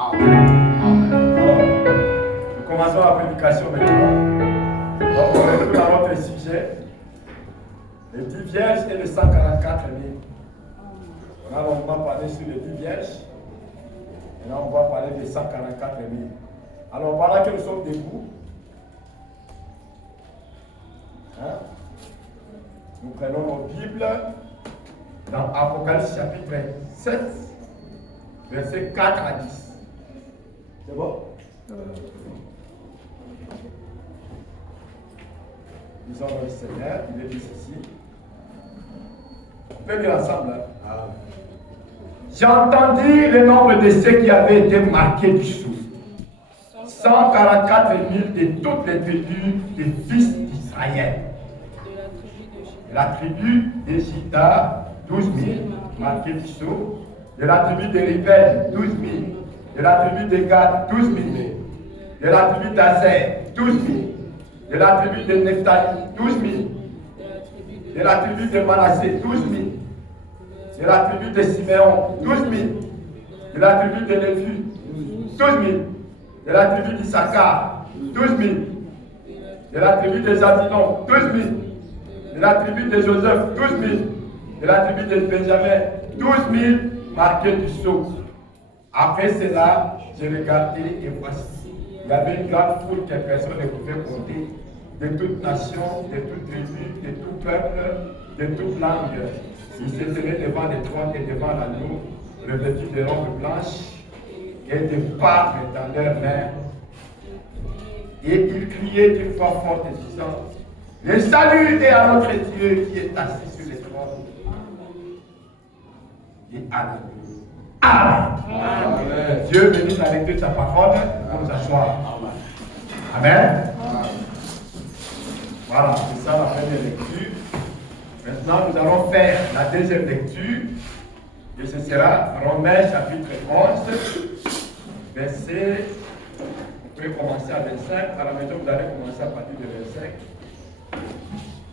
Alors, nous commençons la prédication maintenant. Donc, on retourne à notre sujet. Les 10 vierges et les 144 000. On a longuement parlé sur les 10 vierges. Maintenant, on va parler des 144 000. Alors, voilà que nous sommes debout. Nous prenons nos Bibles dans Apocalypse chapitre 7, versets 4 à 10. C'est bon? Disons le Seigneur, il est dit ceci. On peut lire ensemble. J'ai entendu le nombre de ceux qui avaient été marqués du sceau. 144 000 de toutes les tribus des fils d'Israël. De la tribu de Juda, 12 000 marqués du sceau. De la tribu de Ruben, 12 000. De la tribu de Gad, 12 000. De la tribu d'Aser, 12 000. De la tribu de Nephtali, 12 000. De la tribu de Manassé, 12 000. De la tribu de Siméon, 12 000. De la tribu de Lévi, 12 000. De la tribu d'Issachar, 12 000. De la tribu de Zabulon, 12 000. De la tribu de Joseph, 12 000. De la tribu de Benjamin, 12 000 marqués du sceau. Après cela, j'ai regardé et voici, il y avait une grande foule que personne ne pouvait compter, de toute nation, de toute tribu, de tout peuple, de toute langue. Ils se tenaient devant les trônes et devant l'agneau, revêtus de robes blanches et de palmes dans leurs mains. Et ils criaient d'une voix forte et disant, le salut est à notre Dieu qui est assis sur les trônes et à l'agneau. Amen. Amen. Dieu bénisse la lecture de sa parole pour nous asseoir. Amen. Amen. Voilà, c'est ça la première lecture. Maintenant, nous allons faire la deuxième lecture. Et ce sera Romains chapitre 11, verset. Vous pouvez commencer à 25. À la maison, vous allez commencer à partir de 25.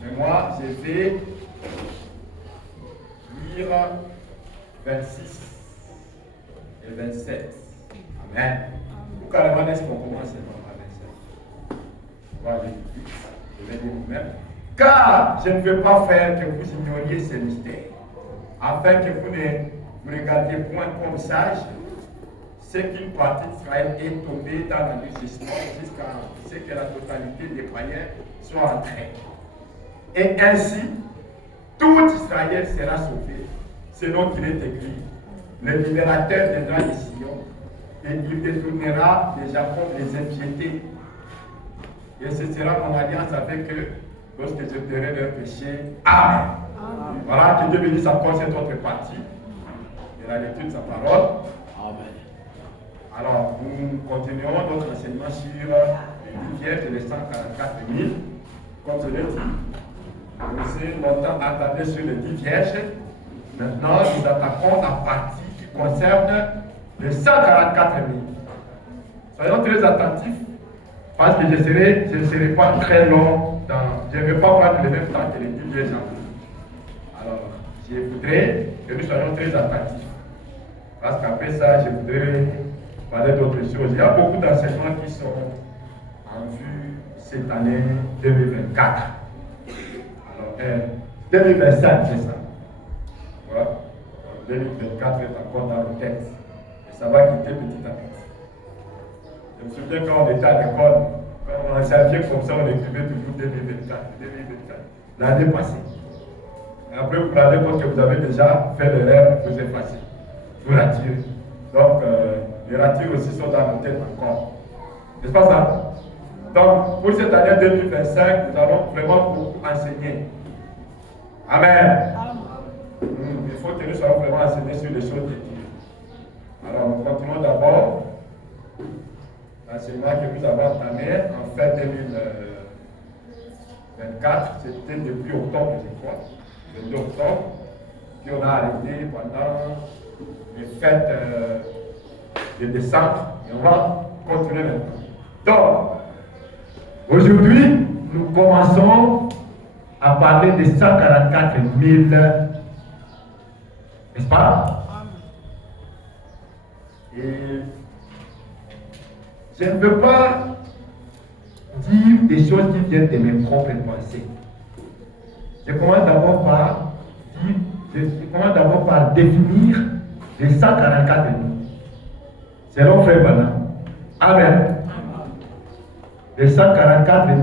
Mais moi, je vais lire 26 et 27. Amen. Ou carrément, est-ce qu'on commence à 25? Voilà, je vais dire vous-même. Car je ne veux pas faire que vous ignoriez ces mystères, afin que vous ne vous regardiez point comme sages, c'est qu'une partie d'Israël est tombée dans l'endurcissement jusqu'à ce que la totalité des païens soit entrée. Et ainsi, tout Israël sera sauvé, selon qu'il est écrit. Le libérateur viendra de Sion, et il détournera de Jacob les impiétés. Et ce sera mon alliance avec eux lorsque je paierai leurs péchés. Amen. Amen. Voilà, que Dieu bénisse encore cette autre partie de la lecture de sa parole. Amen. Alors, nous continuons notre enseignement sur les vierges et les 144 000. Comme je l'ai dit, nous avons longtemps attardé sur les 10 vierges. Maintenant, nous attaquons la partie qui concerne les 144 000. Soyons très attentifs, parce que je ne serai pas très long. Je ne vais pas prendre le même temps que les 10 vierges. Alors, je voudrais que nous soyons très attentifs. Parce qu'après ça, je voudrais parler d'autres choses. Il y a beaucoup d'enseignements qui sont en vue cette année 2024. Alors, 2025, c'est ça. Voilà. 2024 est encore dans le texte. Et ça va quitter petit à petit. Je me souviens quand on était à l'école, quand on enseignait comme ça, on écrivait toujours 2024, 2024. L'année passée. Et après, vous prenez compte que vous avez déjà fait l'erreur, vous effacez. Vous retirez. Donc, les ratures aussi sont dans nos têtes encore. N'est-ce pas ça? Donc, pour cette année 2025, nous allons vraiment beaucoup enseigner. Amen. Il faut que nous soyons vraiment enseignés sur les choses de Dieu. Alors, nous continuons d'abord l'enseignement que nous avons entamé en fin 2024. C'était depuis octobre, je crois. Le 2 octobre. Puis on a arrêté pendant les fêtes de décembre. Et on va continuer maintenant. Donc, aujourd'hui, nous commençons à parler des 144 000. N'est-ce pas? Et je ne veux pas dire des choses qui viennent de mes propres pensées. Je commence d'abord par définir les 144 000. Selon Frère Branham. Amen. Les 144 000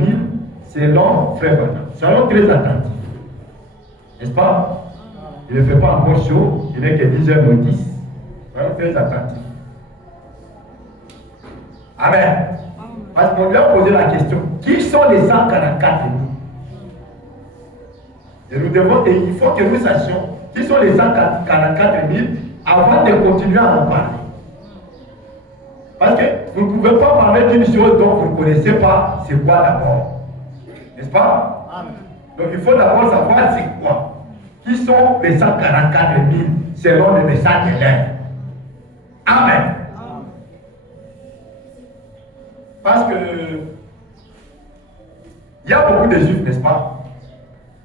selon Frère Branham. Soyons très attentifs. N'est-ce pas? Il ne fait pas encore chaud, il n'est que 10h10. Soyons très attentifs. Amen. Parce qu'on lui a posé la question, qui sont les 144 000? Et il faut que nous sachions qui sont les 144 000 avant de continuer à en parler. Parce que vous ne pouvez pas parler d'une chose dont vous ne connaissez pas c'est quoi d'abord. N'est-ce pas? Amen. Donc il faut d'abord savoir c'est quoi. Qui sont les 144 000 selon le message de l'air. Amen. Parce que il y a beaucoup de juifs, n'est-ce pas?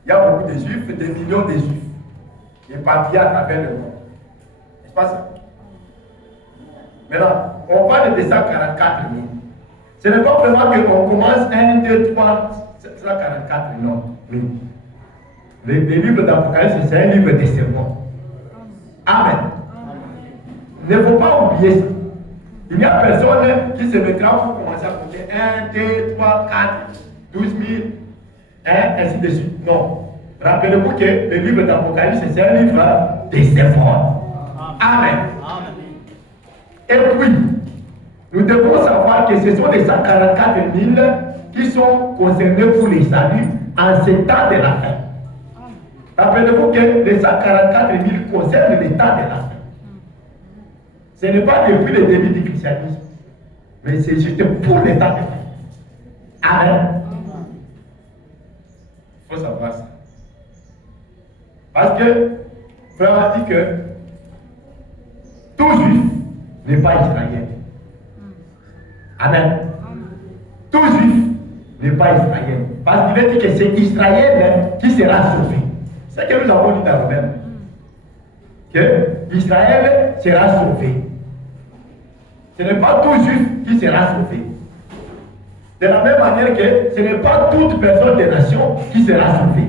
Il y a beaucoup de juifs, des millions de juifs, éparpillés à travers le monde. N'est-ce pas ça? Maintenant, on parle de 144 000. Ce n'est pas vraiment qu'on commence 1, 2, 3, 144 non. Le livre d'Apocalypse, c'est un livre de sermons. Amen. Il ne faut pas oublier ça. Il n'y a personne qui se mettra pour commencer à compter 1, 2, 3, 4, 12 000, ainsi de suite. Non. Rappelez-vous que le livre d'Apocalypse, c'est un livre de sermons. Amen. Et puis, nous devons savoir que ce sont les 144 000 qui sont concernés pour les saluts en ce temps de la fin. Rappelez-vous que les 144 000 concernent le temps de la fin. Ce n'est pas depuis le début du christianisme, mais c'est juste pour le temps de la fin. Amen. Il faut savoir ça. Parce que, frère a dit que tout juif n'est pas israélien. Amen. Tout juif n'est pas israélien. Parce qu'il est dit que c'est Israël qui sera sauvé. C'est ce que nous avons dit dans Romains. Que Israël sera sauvé. Ce n'est pas tout juif qui sera sauvé. De la même manière que ce n'est pas toute personne des nations qui sera sauvée.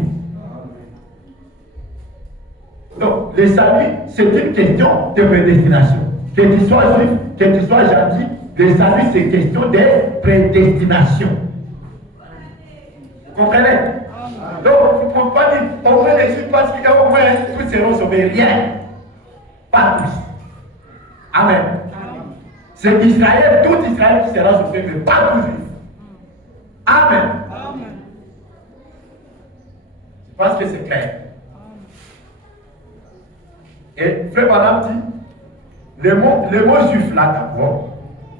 Donc, le salut, c'est une question de prédestination. Que tu sois juif, que tu sois gentil, le salut, c'est une question de prédestination. Vous comprenez? Donc, vous ne pouvez pas dire, on va les juifs parce qu'il y a au moins tous seront sauvés. Rien. Pas tous. Amen. C'est Israël, tout Israël qui sera sauvé, mais pas tous juifs. Amen. Je pense que c'est clair. Et Frère Branham dit, le mot juif là d'abord,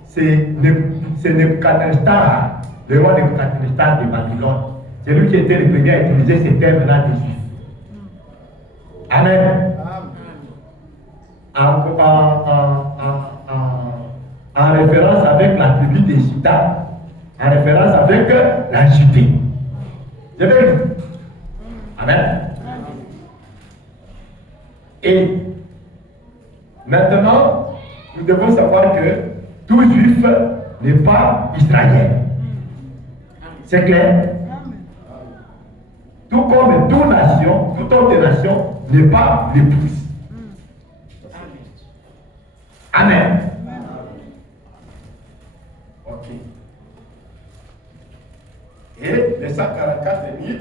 c'est Nebuchadnezzar, le roi Nebuchadnezzar de Babylone. C'est lui qui était le premier à utiliser ces termes-là de juif. Amen. En référence avec la tribu des Juda, en référence avec la Judée. Je vais dire. Amen. Et maintenant, nous devons savoir que tout juif n'est pas israélien. C'est clair? Tout comme toute nation, toute autre nation n'est pas l'épouse. Amen. Ok. Et les 144 000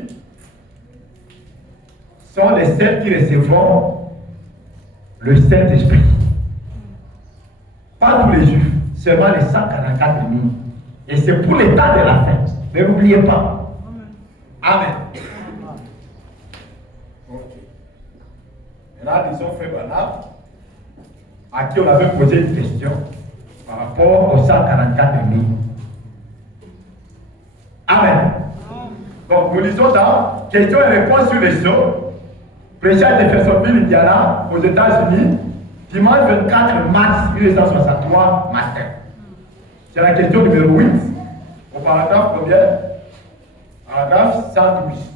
sont les seuls qui recevront le Saint-Esprit. Pas tous les juifs, seulement les 144 000. Et c'est pour l'état de la fin. Ne l'oubliez pas. Amen. Ok. Maintenant, disons Frère Branham, à qui on avait posé une question par rapport aux 144 000. Amen. Donc, nous lisons dans Questions et réponses sur les sceaux, prêché à Jeffersonville, Indiana, aux États-Unis, dimanche 24 mars 1963 matin. C'est la question numéro 8, au paragraphe combien? Paragraphe 112.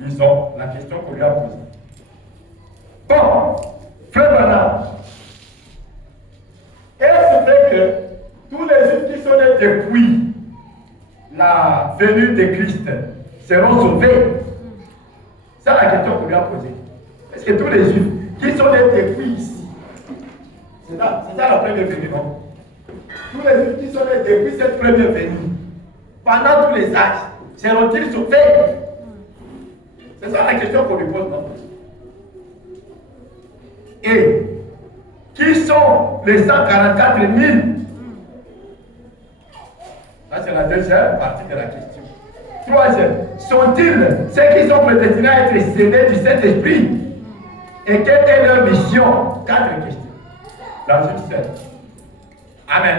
Lisons la question qu'on lui a posée. Bon, Frère Branham, la venue de Christ seront sauvés? C'est la question qu'on lui a posée. Est-ce que tous les Juifs qui sont des dépouilles ici, c'est ça la première venue, non? Tous les Juifs qui sont des dépouilles cette première venue, pendant tous les âges, seront-ils sauvés? C'est ça la question qu'on lui pose, non? Et qui sont les 144 000? Ça, c'est la deuxième partie de la question. Troisième, sont-ils ceux qui sont prédestinés à être scellés du Saint-Esprit? Et quelle est leur mission? 4 questions. Dans une seule. Amen.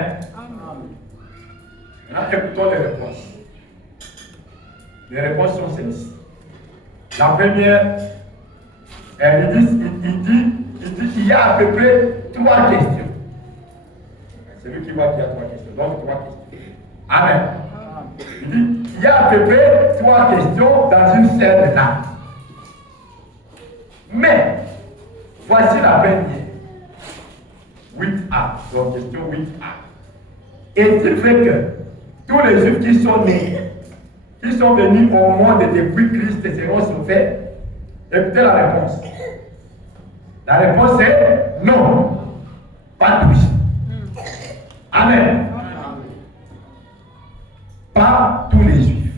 Maintenant, écoutons les réponses. Les réponses sont celles-ci. La première, il dit qu'il y a à peu près 3 questions. C'est lui qui voit qu'il y a 3 questions. Donc 3 questions. Amen. Il dit qu'il y a à peu près 3 questions dans une seule là. Mais, voici la première. 8a. Donc question 8a. Est-il vrai que tous les Juifs qui sont nés, qui sont venus au monde depuis Christ seront sauvés? Écoutez la réponse. La réponse est non. Pas tous. Amen. Pas tous les Juifs.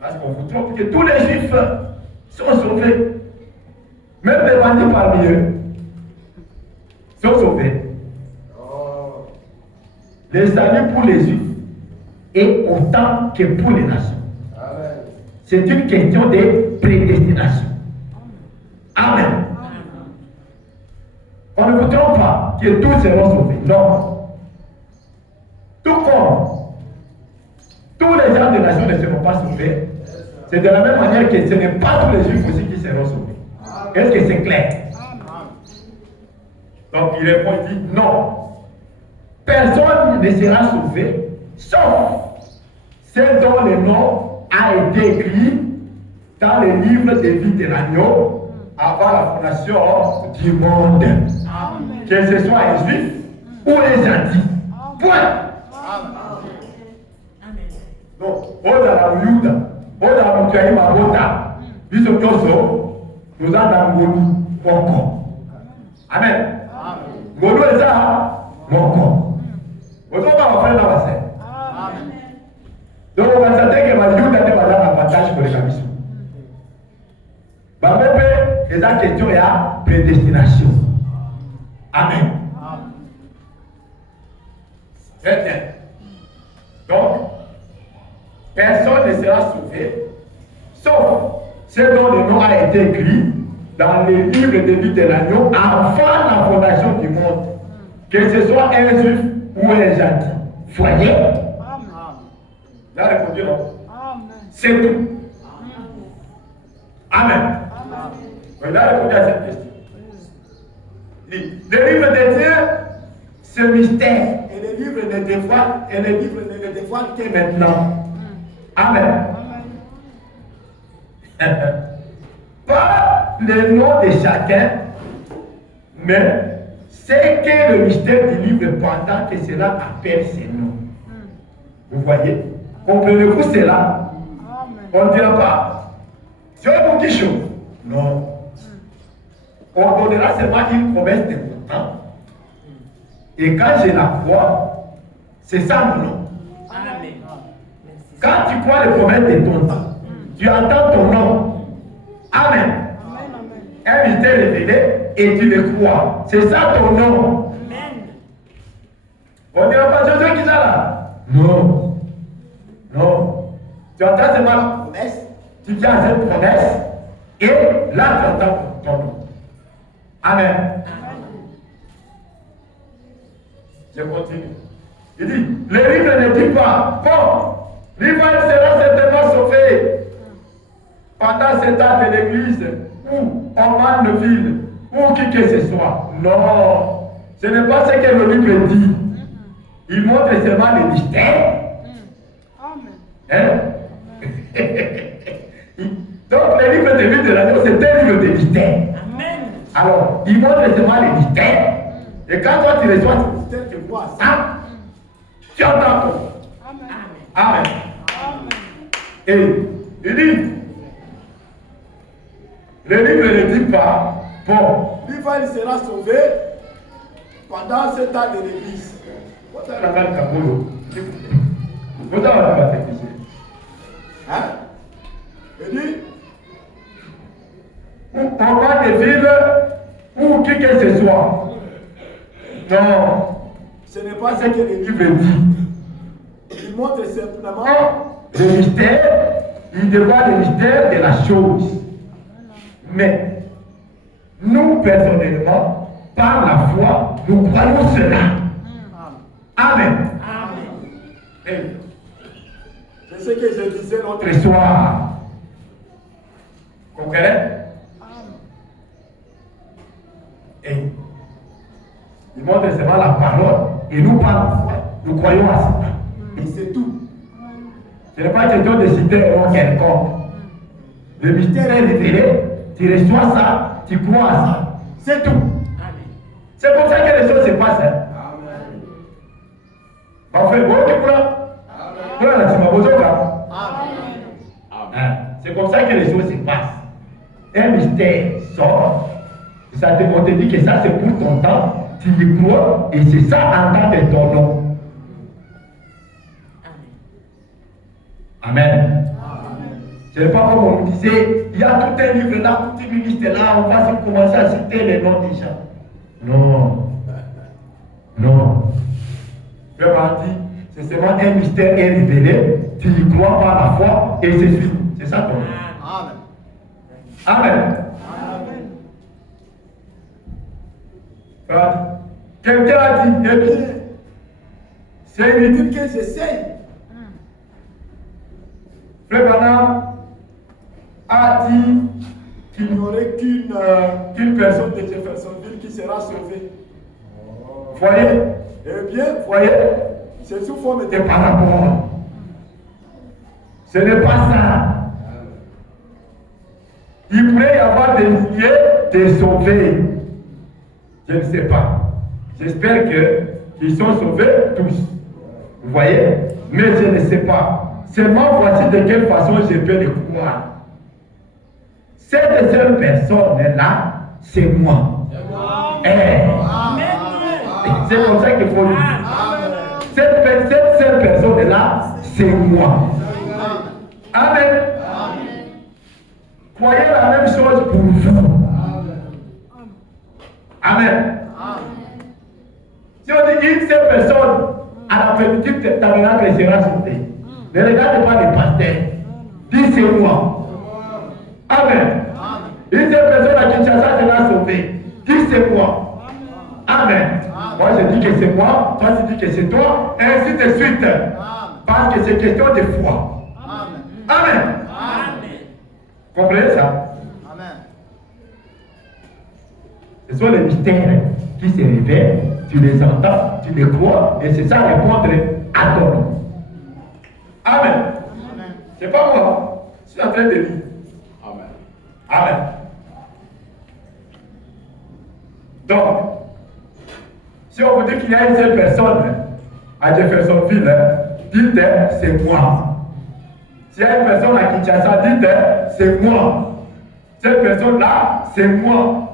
Parce qu'on vous trompe que tous les Juifs sont sauvés. Même les bandits parmi eux sont sauvés. Le salut pour les Juifs est autant que pour les nations. C'est une question de prédestination. Amen. On ne vous trompe pas que tous seront sauvés. Non. Tout comme tous les gens des nations ne seront pas sauvés, c'est de la même manière que ce n'est pas tous les Juifs aussi qui seront sauvés. Est-ce que c'est clair? Donc il répond, il dit non. Personne ne sera sauvé, sauf ceux dont le nom a été écrit dans le livre de vie de l'agneau avant la fondation du monde. Amen. Que ce soit un juif ou un gentil. Point. Donc, Oda la Yuda, Oda Mutyaima Bota, Biso Nyoso, nous avons Ngolu, Moko. Amen. Ngolu est ça, Moko. Vous avez pas fait la base. Donc, on va s'attendre que ma Yuda n'est pas l'avantage pour les camisons. Et la question est à prédestination. Amen. Très bien. Donc, personne ne sera sauvé, sauf ceux dont le nom a été écrit dans le livre de vie de l'agneau avant la fondation du monde. Que ce soit un juif ou un gentil. Voyez? Il a répondu non. C'est tout. Amen. Il a répondu à cette question. Le livre de Dieu, ce mystère, et le livre ne dévoile que maintenant. Amen. Pas le nom de chacun, mais c'est que le mystère du livre pendant que cela appelle ses noms. Vous voyez? Comprenez-vous cela? On ne dira pas, Dieu vous dit chose. Non. On donnera seulement une promesse de mon temps. Et quand je la crois, c'est ça mon nom. Amen. Quand tu crois les promesses de ton temps, tu entends ton nom. Amen. Un mystère révélé et tu le crois. C'est ça ton nom. Amen. On ne dira pas Jésus qui est là. Non. Non. Tu entends seulement la promesse, tu dis à cette promesse, et là tu entends ton nom. Amen. Je continue. Il dit, le livre ne dit pas, bon, l'Israël sera certainement sauvé pendant cet âge de l'église, ou en Manville, ou qui que ce soit. Non, ce n'est pas ce que le livre dit. Il montre seulement le mystère. Hein? Donc, le livre de vie de l'agneau, c'est un livre de mystère. Alors, il montre seulement les mystères. Et quand toi tu reçois ce mystère, tu vois ça. Tu entends quoi? Amen. Et il dit, le livre ne dit pas, bon, lui va, il sera sauvé pendant ce temps de l'église. Hein? Il dit, on va te vivre ou qui que ce soit. Non, ce n'est pas ce que le livre dit. Il montre simplement le mystère, il dévoile le mystère de la chose. Mais nous, personnellement, par la foi, nous croyons cela. Amen. Amen. C'est ce que je disais l'autre soir. Comprenez? Et il montre seulement la parole et nous, par la foi, nous croyons à ça. Et c'est tout. Ce n'est pas question de citer un quelconque. Le mystère est révélé, tu reçois ça, tu crois à ça. C'est tout. C'est comme ça que les choses se passent. Hein? Enfin, bon, tu crois? C'est comme ça que les choses se passent. Un mystère sort, on te dit que ça c'est pour ton temps, tu y crois et c'est ça en tant que ton nom. Amen. Ce n'est pas comme on nous disait, il y a tout un livre là, tout un ministère là, on va commencer à citer les noms des gens. Non. Non. Frère m'a dit, c'est seulement un mystère est révélé, tu y crois par la foi et c'est suffit. C'est ça ton nom. Amen. Amen. Quelqu'un a dit, eh bien, c'est inutile que j'essaye. Frère Branham a dit qu'il n'y aurait qu'une personne de Jeffersonville qui sera sauvée. Voyez? Eh bien, voyez, c'est sous forme de parabole. Ce n'est pas ça. Il pourrait y avoir des milliers de sauvés. Je ne sais pas. J'espère qu'ils sont sauvés tous. Vous voyez? Mais je ne sais pas. Seulement voici de quelle façon je peux le croire. Cette seule personne-là, c'est moi. C'est comme ça qu'il faut le dire. Cette seule personne-là, c'est moi. Amen. Croyez la même chose pour vous. Amen. Si on dit une seule personne à la petite tabernacle sera sauvée, ne regardez pas les pasteurs. Dis c'est moi. Amen. Une seule personne à Kinshasa sera sauvée. Dis c'est moi. Amen. Moi je dis que c'est moi, toi tu dis que c'est toi, et ainsi de suite. Parce que c'est question de foi. Amen. Comprenez ça? Ce sont les mystères qui se révèlent, tu les entends, tu les crois, et c'est ça répondre à ton nom. Amen. C'est pas moi, je suis en train de lire. Amen. Donc, si on vous dit qu'il y a une seule personne à Jeffersonville, dites c'est moi. S'il y a une personne à Kinshasa, dites c'est moi. Cette personne-là, c'est moi.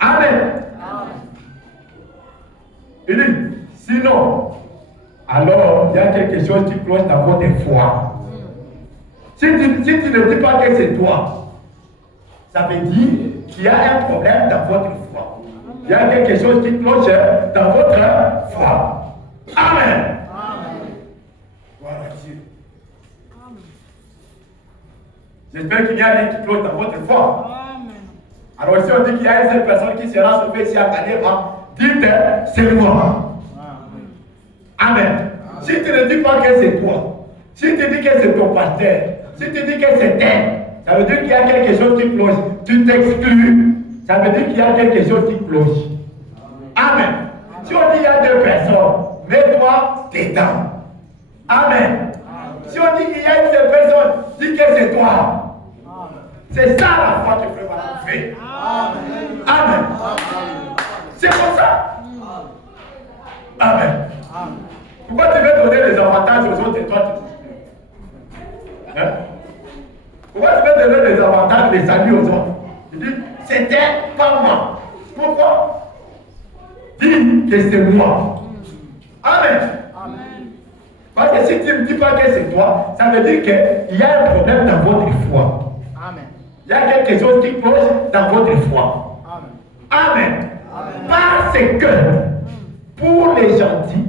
Amen. Il dit, sinon, alors il y a quelque chose qui cloche dans votre foi. Si tu ne dis pas que c'est toi, ça veut dire qu'il y a un problème dans votre foi. Il y a quelque chose qui cloche dans votre foi. Amen. Voilà Dieu. J'espère qu'il n'y a rien qui cloche dans votre foi. Alors si on dit qu'il y a une seule personne qui sera sauvée ici à Kanema, dites c'est moi. Amen. Si tu ne dis pas que c'est toi, si tu dis que c'est ton pasteur, si tu dis que c'est elle, ça veut dire qu'il y a quelque chose qui cloche. Tu t'exclus, ça veut dire qu'il y a quelque chose qui cloche. Amen. Si on dit qu'il y a deux personnes, mets-toi dedans. Amen. Si on dit qu'il y a une seule personne, dis que c'est toi. C'est ça la foi que Frère Branham fait. Amen. C'est comme ça. Amen. Pourquoi tu veux donner les avantages aux autres et toi tu t'exclus? pas moi. Pourquoi? Dis que c'est moi. Amen. Parce que si tu ne dis pas que c'est toi, ça veut dire qu'il y a un problème dans votre foi. Amen. Il y a quelque chose qui cloche dans votre foi. Amen. Amen. Parce que pour les gentils,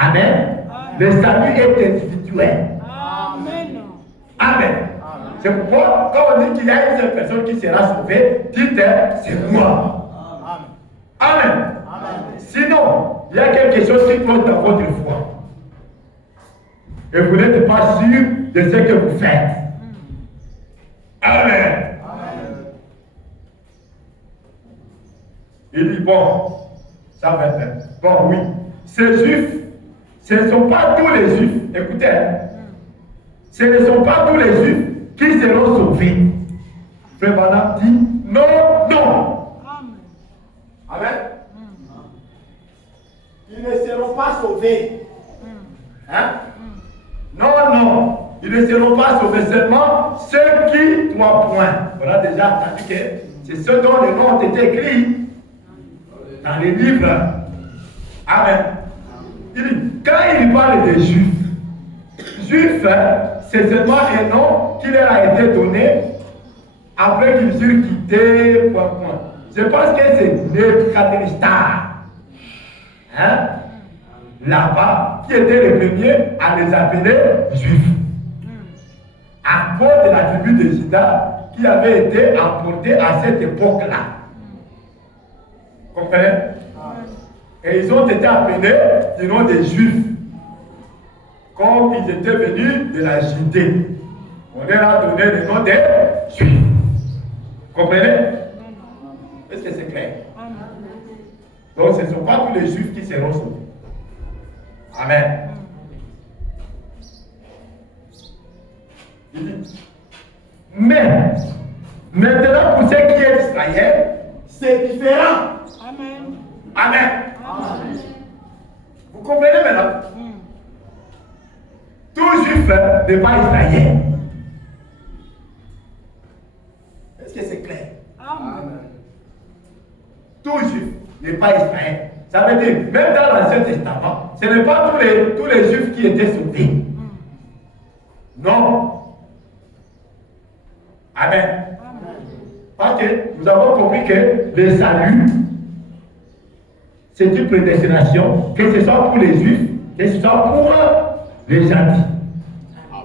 Amen, le salut est individuel. Amen. Amen. C'est pourquoi, quand on dit qu'il y a une seule personne qui sera sauvée, dites c'est moi. Amen. Sinon, il y a quelque chose qui cloche dans votre foi. Et vous n'êtes pas sûr de ce que vous faites. Amen. Il dit, bon, ça va être. Bon, oui, ces juifs, ce ne sont pas tous les juifs, écoutez, ce ne sont pas tous les juifs qui seront sauvés. Frère Branham dit, non. Amen. Ils ne seront pas sauvés. Hein? Non. Ils ne seront pas sauvés, seulement ceux qui doivent point. On a déjà entendu que c'est ceux dont les noms ont été écrits dans les livres. Amen. Il dit, quand il parle des juifs, c'est seulement un nom qui leur a été donné après qu'ils eurent quitté point. Je pense que c'est Nebuchadnezzar. Hein? Là-bas, qui était le premier à les appeler juifs. À cause de la tribu de Juda qui avait été emportée à cette époque-là. Comprenez? Et ils ont été appelés du nom des juifs. Comme ils étaient venus de la Judée. On leur a donné le nom des juifs. Comprenez? Est-ce que c'est clair? Donc ce ne sont pas tous les juifs qui seront sauvés. Amen. Mais, maintenant pour ceux qui est d'Israël, c'est différent. Amen. Vous comprenez maintenant? Tout juif n'est pas israélien. Est-ce que c'est clair? Amen. Tout juif n'est pas israélien. Ça veut dire, même dans l'Ancien Testament, ce n'est pas tous les juifs qui étaient sauvés. Non. Amen. Parce que nous avons compris que le salut, c'est une prédestination, que ce soit pour les juifs, que ce soit pour les gentils.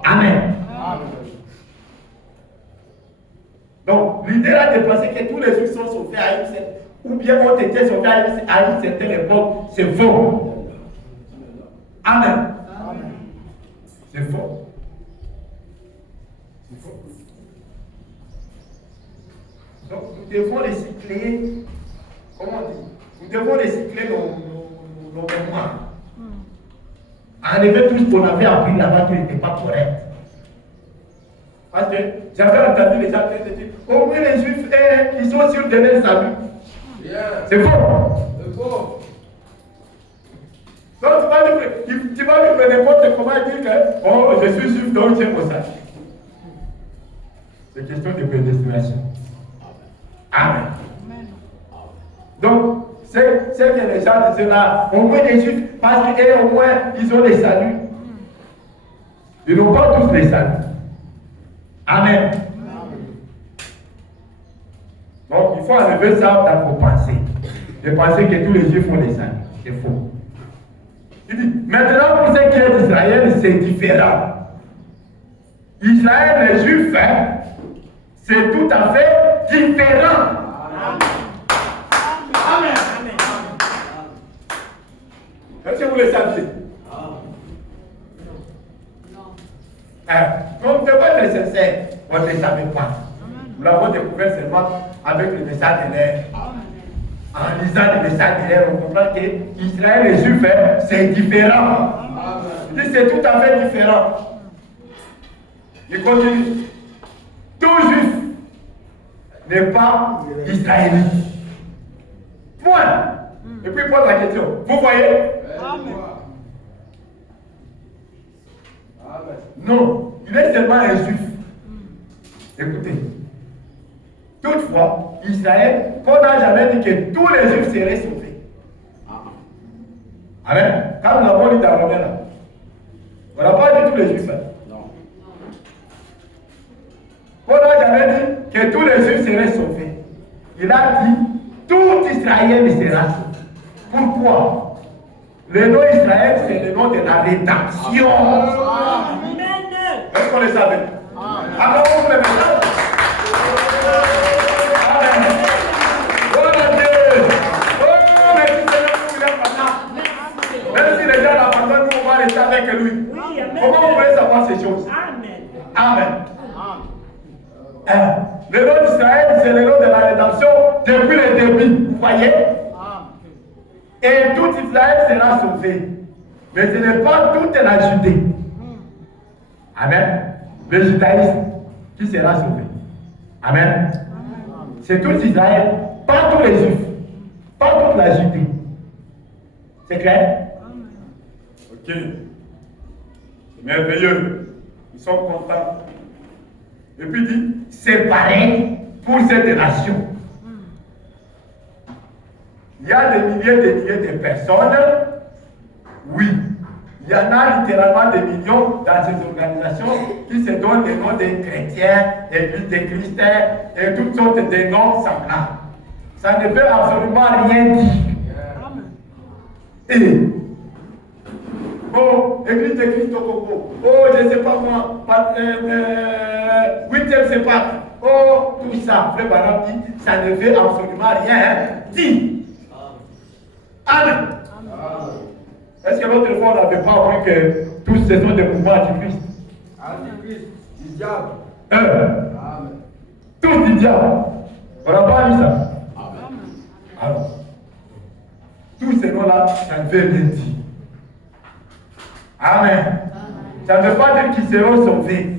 Amen. Donc, l'idée là de penser que tous les juifs sont sauvés à une certaine, ou bien ont été sauvés à une certaine époque, c'est faux. Amen. C'est faux. C'est faux. Donc, nous devons recycler, comment on dit? Nous devons recycler nos mémoires. Enlever tout ce qu'on avait appris là-bas qui n'était pas correct. Parce que j'avais entendu les gens dire, au moins les juifs, ils sont sûrs de leur salut. C'est faux. Donc tu vas lui faire n'importe comment dire que, oh, je suis juif, donc j'ai mon salut. C'est question de prédestination. Amen. Donc, c'est que les gens disent là, au moins les juifs, parce qu'au moins ils ont les saluts. Ils n'ont pas tous les saluts. Amen. Donc, il faut enlever ça dans vos pensées. De penser que tous les juifs ont les saluts. C'est faux. Il dit, maintenant pour ceux qui est d'Israël, c'est différent. Israël, les juifs, c'est tout à fait différent. Amen. Est-ce que vous le saviez? Comme de votre sincère, on ne le savait pas. Nous l'avons découvert seulement avec le message de l'air. En lisant le message de l'air, on comprend que Israël et les Juifs, c'est différent. Il dit c'est tout à fait différent. Il continue. Tout Juif n'est pas israélite. Point. Et puis il pose la question. Vous voyez? Amen. Non, il est seulement un juif. Écoutez, toutefois, Israël qu'on n'a jamais dit que tous les Juifs seraient sauvés. Amen. Quand nous avons lu dans Romains là, on n'a pas dit tous les Juifs. Non. On n'a jamais dit que tous les Juifs seraient sauvés. Il a dit tout Israël sera sauvé. Pourquoi? Le nom Israël, c'est le nom de la rédemption. Est-ce qu'on le savait? Alors, on vous le message. Amen. Oh Dieu. Oh, merci Seigneur pour lui maintenant. Même si les gens l'abandonnent, nous on va rester avec lui. Comment vous pouvez savoir ces choses? Amen. Le nom d'Israël, c'est le nom de la rédemption depuis le début. Vous voyez? Et tout Israël sera sauvé. Mais ce n'est pas toute la Judée. Amen. Le judaïsme qui sera sauvé. Amen. C'est tout Israël, pas tous les Juifs, pas toute la Judée. C'est clair? Ok. C'est merveilleux. Ils sont contents. Et puis il dit, c'est pareil pour cette nation. Il y a des milliers de personnes, oui. Il y en a littéralement des millions dans ces organisations qui se donnent des noms de chrétiens, églises de Christ et toutes sortes de noms semblables. Ça ne veut absolument rien dire. Et, oh, église de Christ au Congo, oh, je ne sais pas moi, 8e c'est pas, oh, tout ça, frère Baram dit, ça ne veut absolument rien dire. Amen. Est-ce que l'autre fois on n'avait pas appris que tous ce sont des mouvements antichrist? Antichrist, du diable. Amen. Tous du diable. On n'a pas vu ça? Amen. Alors, tous ces noms-là, ça ne veut rien dire. Amen. Ça ne veut pas dire qu'ils seront sauvés.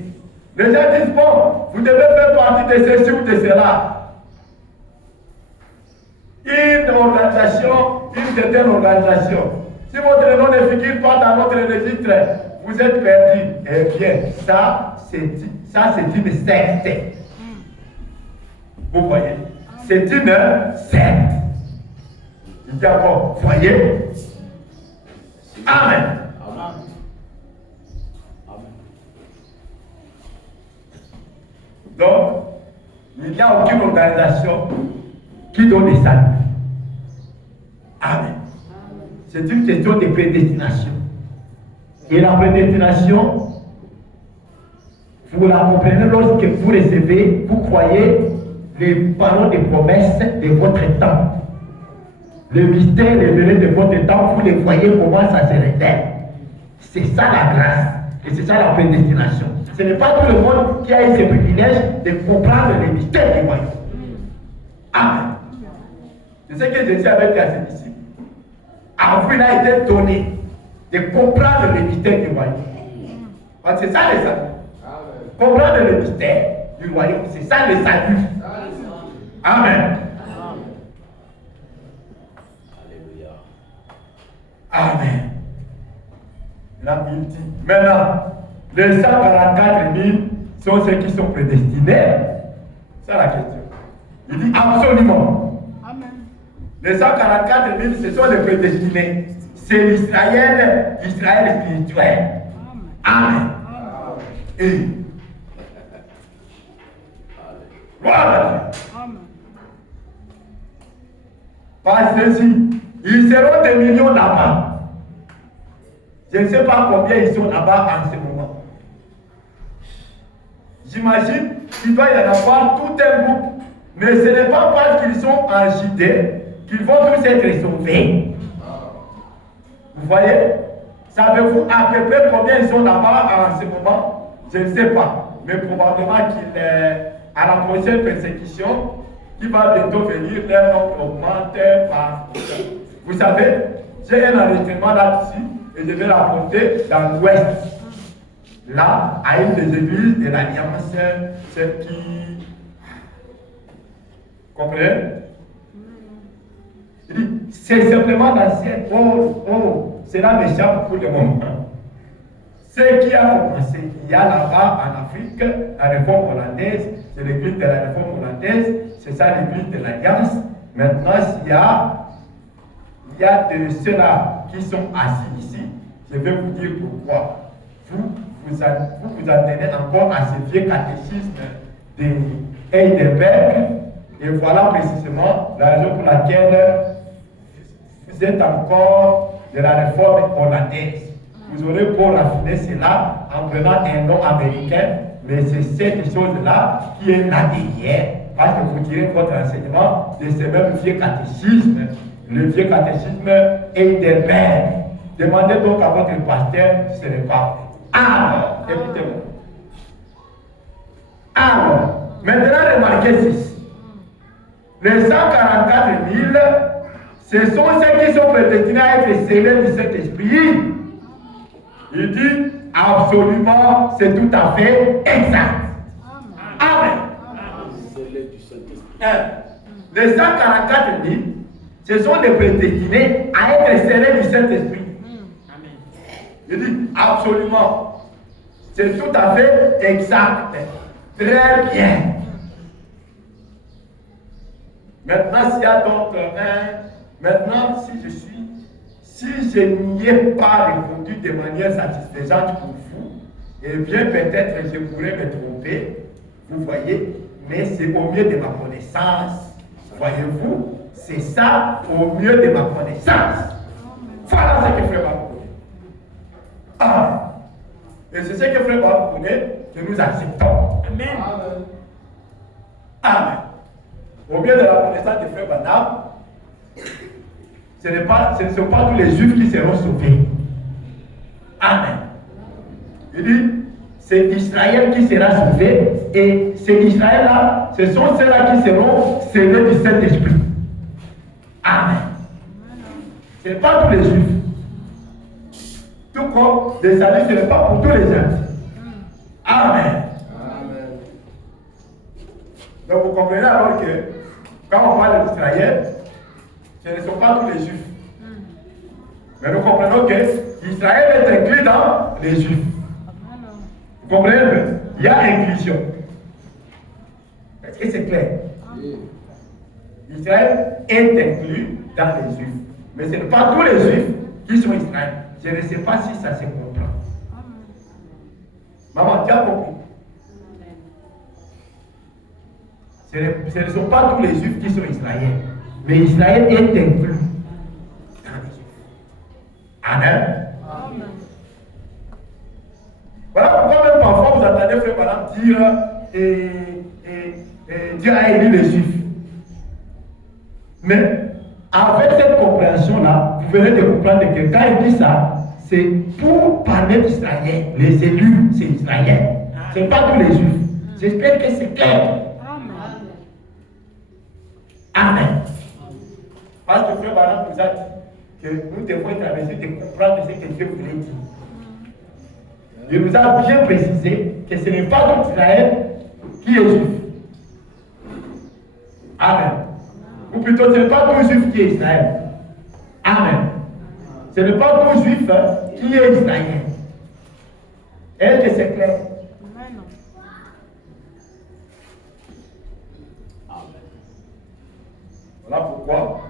Les gens disent, bon, vous devez faire partie de ceci ou de cela. Une organisation, une certaine organisation. Si votre nom ne figure pas dans notre registre, vous êtes perdu. Eh bien, ça, c'est une secte. Vous voyez? C'est une secte. Il dit encore, voyez? Amen. Donc, il n'y a aucune organisation qui donne des saluts. Amen. C'est une question de prédestination. Et la prédestination, vous la comprenez lorsque vous recevez, vous croyez les paroles de promesses de votre temps. Le mystère révélé de votre temps, vous les voyez comment ça se révèle. C'est ça la grâce. Et c'est ça la prédestination. Ce n'est pas tout le monde qui a eu ce privilège de comprendre les mystères du royaume. Amen. C'est ce que Jésus avait dit à ses disciples. À vous, il a été donné de comprendre les mystères du royaume. Parce que c'est ça les saluts. Comprendre les mystères du royaume, c'est ça les saluts. Amen. Alléluia. Amen. Là, il dit, maintenant, les 144 000 sont ceux qui sont prédestinés. C'est la question. Il dit absolument. Amen. Les 144 000, ce sont les prédestinés. C'est l'Israël spirituel. Amen. Et voilà. Amen. Parce que ils seront des millions là-bas. Je ne sais pas combien ils sont là-bas en ce moment. J'imagine qu'il doit y en avoir tout un groupe. Mais ce n'est pas parce qu'ils sont en Judée qu'ils vont tous être sauvés. Vous voyez? Savez-vous à peu près combien ils sont là-bas en ce moment? Je ne sais pas. Mais probablement qu'à la prochaine persécution, qui va bientôt venir, leur nombre augmente par. Vous savez, j'ai un enregistrement là-dessus et je vais l'apporter dans l'Ouest. Là, à une des églises de l'Alliance, celle qui. Comprenez? Il dit, c'est simplement l'ancien. Oh, cela m'échappe pour le moment. Ce qui a commencé, il y a là-bas en Afrique, la réforme hollandaise, c'est l'église de la réforme hollandaise, c'est ça l'église de l'Alliance. Maintenant, il y a de ceux-là qui sont assis ici. Je vais vous dire pourquoi. Vous attendez encore à ce vieux catéchisme de Heidelberg. Et voilà précisément la raison pour laquelle vous êtes encore de la réforme hollandaise. Vous aurez beau raffiner cela en prenant un nom américain, mais c'est cette chose-là qui est là derrière. Parce que vous tirez votre enseignement de ce même vieux catéchisme, le vieux catéchisme Heidelberg. Demandez donc à votre pasteur si ce n'est pas. Alors, écoutez-moi. Alors, maintenant remarquez ceci. Les 144 000, ce sont ceux qui sont prédestinés à être scellés du Saint-Esprit. Il dit absolument, c'est tout à fait exact. Amen. Les 144 000, ce sont les prédestinés à être scellés du Saint-Esprit. Il dit absolument, c'est tout à fait exact. Très bien. Maintenant, s'il y a donc maintenant, si je n'y ai pas répondu de manière satisfaisante pour vous, eh bien, peut-être je pourrais me tromper, vous voyez, mais c'est au mieux de ma connaissance. Voyez-vous, c'est ça au mieux de ma connaissance. Voilà ce que Frère Baruch connaît. Ah. Et c'est ce que Frère Baruch connaît que nous acceptons. Amen. Amen. Au mieux de la connaissance de Frère Branham, ce ne sont pas tous les juifs qui seront sauvés. Amen. Il dit, c'est Israël qui sera sauvé, et c'est Israël-là, ce sont ceux-là qui seront scellés du Saint-Esprit. Amen. Ce n'est pas tous les juifs. Tout comme le salut, ce n'est pas pour tous les gens. Amen. Donc vous comprenez alors que quand on parle d'Israël, ce ne sont pas tous les juifs. Mais nous comprenons que Israël est inclus dans les juifs. Vous comprenez? Il y a inclusion. Est-ce que c'est clair? Israël est inclus dans les juifs. Mais ce n'est pas tous les juifs qui sont Israël. Je ne sais pas si ça se comprend. Maman, tu as compris? Ce ne sont pas tous les juifs qui sont israéliens, mais Israël est inclus dans les juifs. Amen. Amen. Voilà pourquoi même parfois vous entendez Frère Branham dire Dieu a élu les juifs. Mais avec cette compréhension-là, vous venez de comprendre que quand il dit ça, c'est pour parler d'Israël. Les élus, c'est Israël. Ce n'est pas tous les juifs. J'espère que c'est clair. Amen. Parce que Frère Branham nous a dit que nous devons être en mesure de comprendre ce que Dieu voulait dire. Il nous a bien précisé que ce n'est pas tout Israël qui est juif. Amen. Ou plutôt, ce n'est pas tout juif qui est Israël. Amen. Ce n'est pas tout juif qui est israélien. Est-ce que c'est clair? Voilà pourquoi,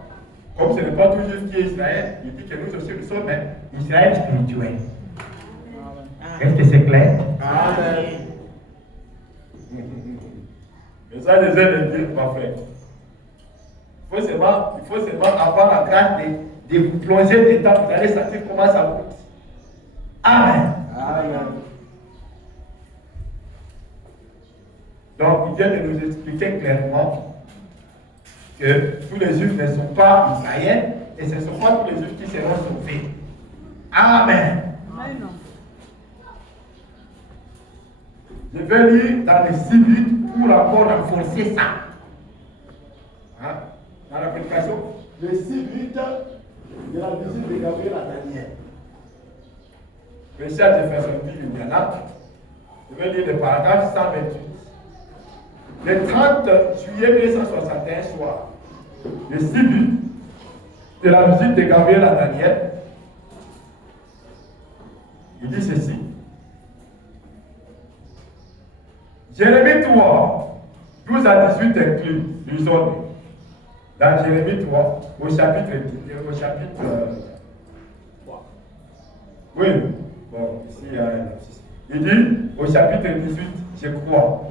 comme ce n'est pas tout juif qui est Israël, il dit que nous aussi nous sommes Israël spirituel. Est-ce que c'est clair? Amen. Et ça, les aides de Dieu, ma frère. Il faut seulement avoir la grâce de vous plonger dedans, vous allez sentir comment ça coûte. Amen. Amen. Donc, il vient de nous expliquer clairement que tous les juifs ne sont pas israéliens et ce ne sont pas tous les juifs qui seront sauvés. Amen. Amen. Je vais lire dans les 6 buts pour encore renforcer ça. Hein? Dans la prédication, les 6 buts de la visite de Gabriel à Daniel. Richard Jeffersonville, Indiana. Je vais lire le paragraphe 128. Le 30 juillet 1961 soir, le 6 buts de la visite de Gabriel à Daniel, il dit ceci. Jérémie 3, 12 à 18 inclus, lisons dans Jérémie 3, au chapitre 3. Oui, bon, ici il y a un lapsus. Il dit au chapitre 18, je crois.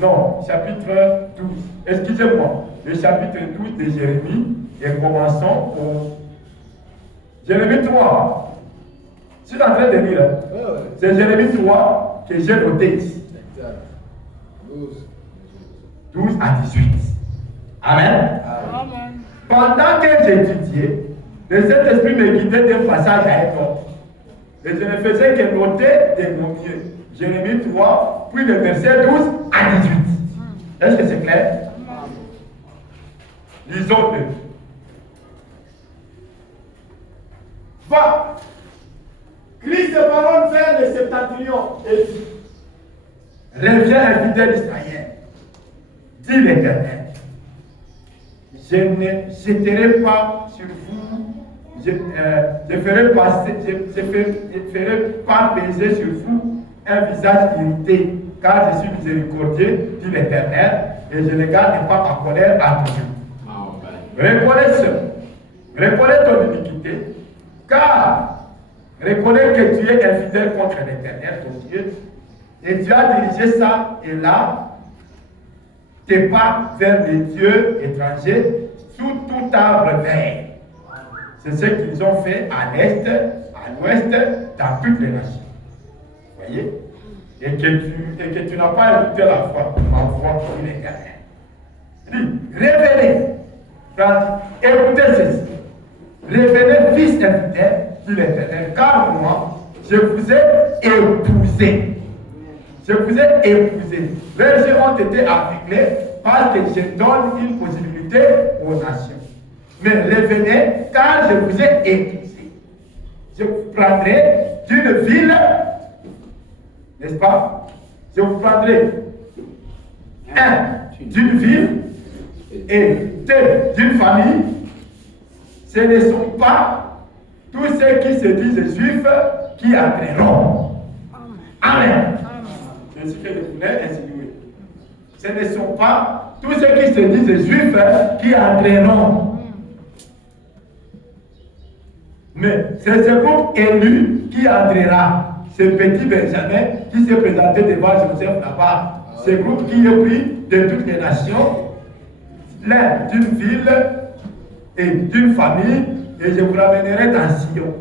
Non, chapitre 12. Excusez-moi, le chapitre 12 de Jérémie, et commençons au Jérémie 3. Je suis en train de lire. C'est Jérémie 3 que j'ai noté ici. 12 à 18. Amen. Amen. Pendant que j'étudiais, le Saint-Esprit me guidait d'un passage à un autre. Et je ne faisais que noter des mots mieux. Jérémie 3, puis le verset 12 à 18. Est-ce que c'est clair? Lisons-le. Va, crie ces paroles vers le septentrion et dit, reviens infidèle Israël, dit l'Éternel. Je ne jeterai pas sur vous, je ferai pas peser sur vous un visage irrité, car je suis miséricordieux, dit l'Éternel, et je ne garde pas ma colère à toujours. Reconnais ton iniquité, car reconnais que tu es infidèle contre l'Éternel, ton Dieu, et tu as dirigé ça et là tes pas vers les dieux étrangers sous tout arbre vert. C'est ce qu'ils ont fait à l'est, à l'ouest, dans toutes les nations. Voyez? Et que tu n'as pas écouté la voix, ma voix pour l'Éternel. Dis, révélez. Écoutez ceci. Révélez, fils infidèle, dit l'Éternel, car moi, je vous ai épousé. Je vous ai épousé. Les yeux ont été affublés parce que je donne une possibilité aux nations. Mais revenez, car je vous ai épousé. Je vous prendrai d'une ville, n'est-ce pas? Je vous prendrai d'une ville et d'une famille. Ce ne sont pas tous ceux qui se disent juifs qui entreront. Amen. C'est ce que je voulais insinuer. Ce ne sont pas tous ceux qui se disent juifs qui entreront. Mais c'est ce groupe élu qui entrera. Ce petit Benjamin qui s'est présenté devant Joseph là-bas. Ce groupe qui est pris de toutes les nations, l'un d'une ville et d'une famille, et je vous ramènerai dans Sion.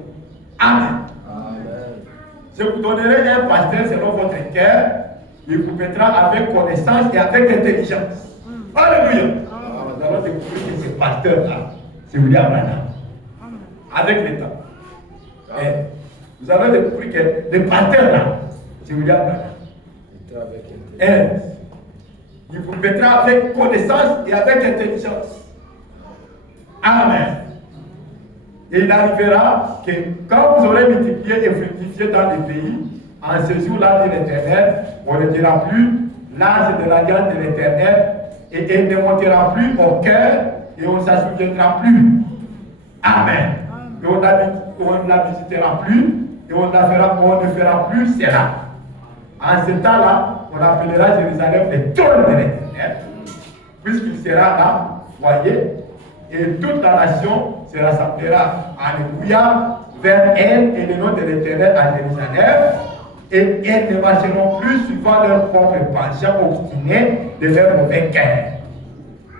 Amen. Je vous donnerai un pasteur selon votre cœur. Il vous mettra avec connaissance et avec intelligence. Alléluia. Nous allons découvrir que ce pasteur-là, c'est William Branham. Avec l'État. Vous allez découvrir que le pasteur-là, c'est William Branham. Il vous mettra avec connaissance et avec intelligence. Amen. Et il arrivera que quand vous aurez multiplié et fructifié dans les pays, en ce jour-là, dit l'Éternel, on ne dira plus l'âge de l'alliance de l'Éternel, et il ne montera plus au cœur, et on ne s'assouvira plus. Amen. Et on ne la visitera plus, et on ne fera plus cela. En ce temps-là, on appellera Jérusalem le trône de l'Éternel, puisqu'il sera là, voyez, et toute la nation se rassemblera, alléluia, vers elle et le nom de l'Éternel à Jérusalem, et elles ne marcheront plus suivant leur propre penchant obstiné de leur mauvais cœur.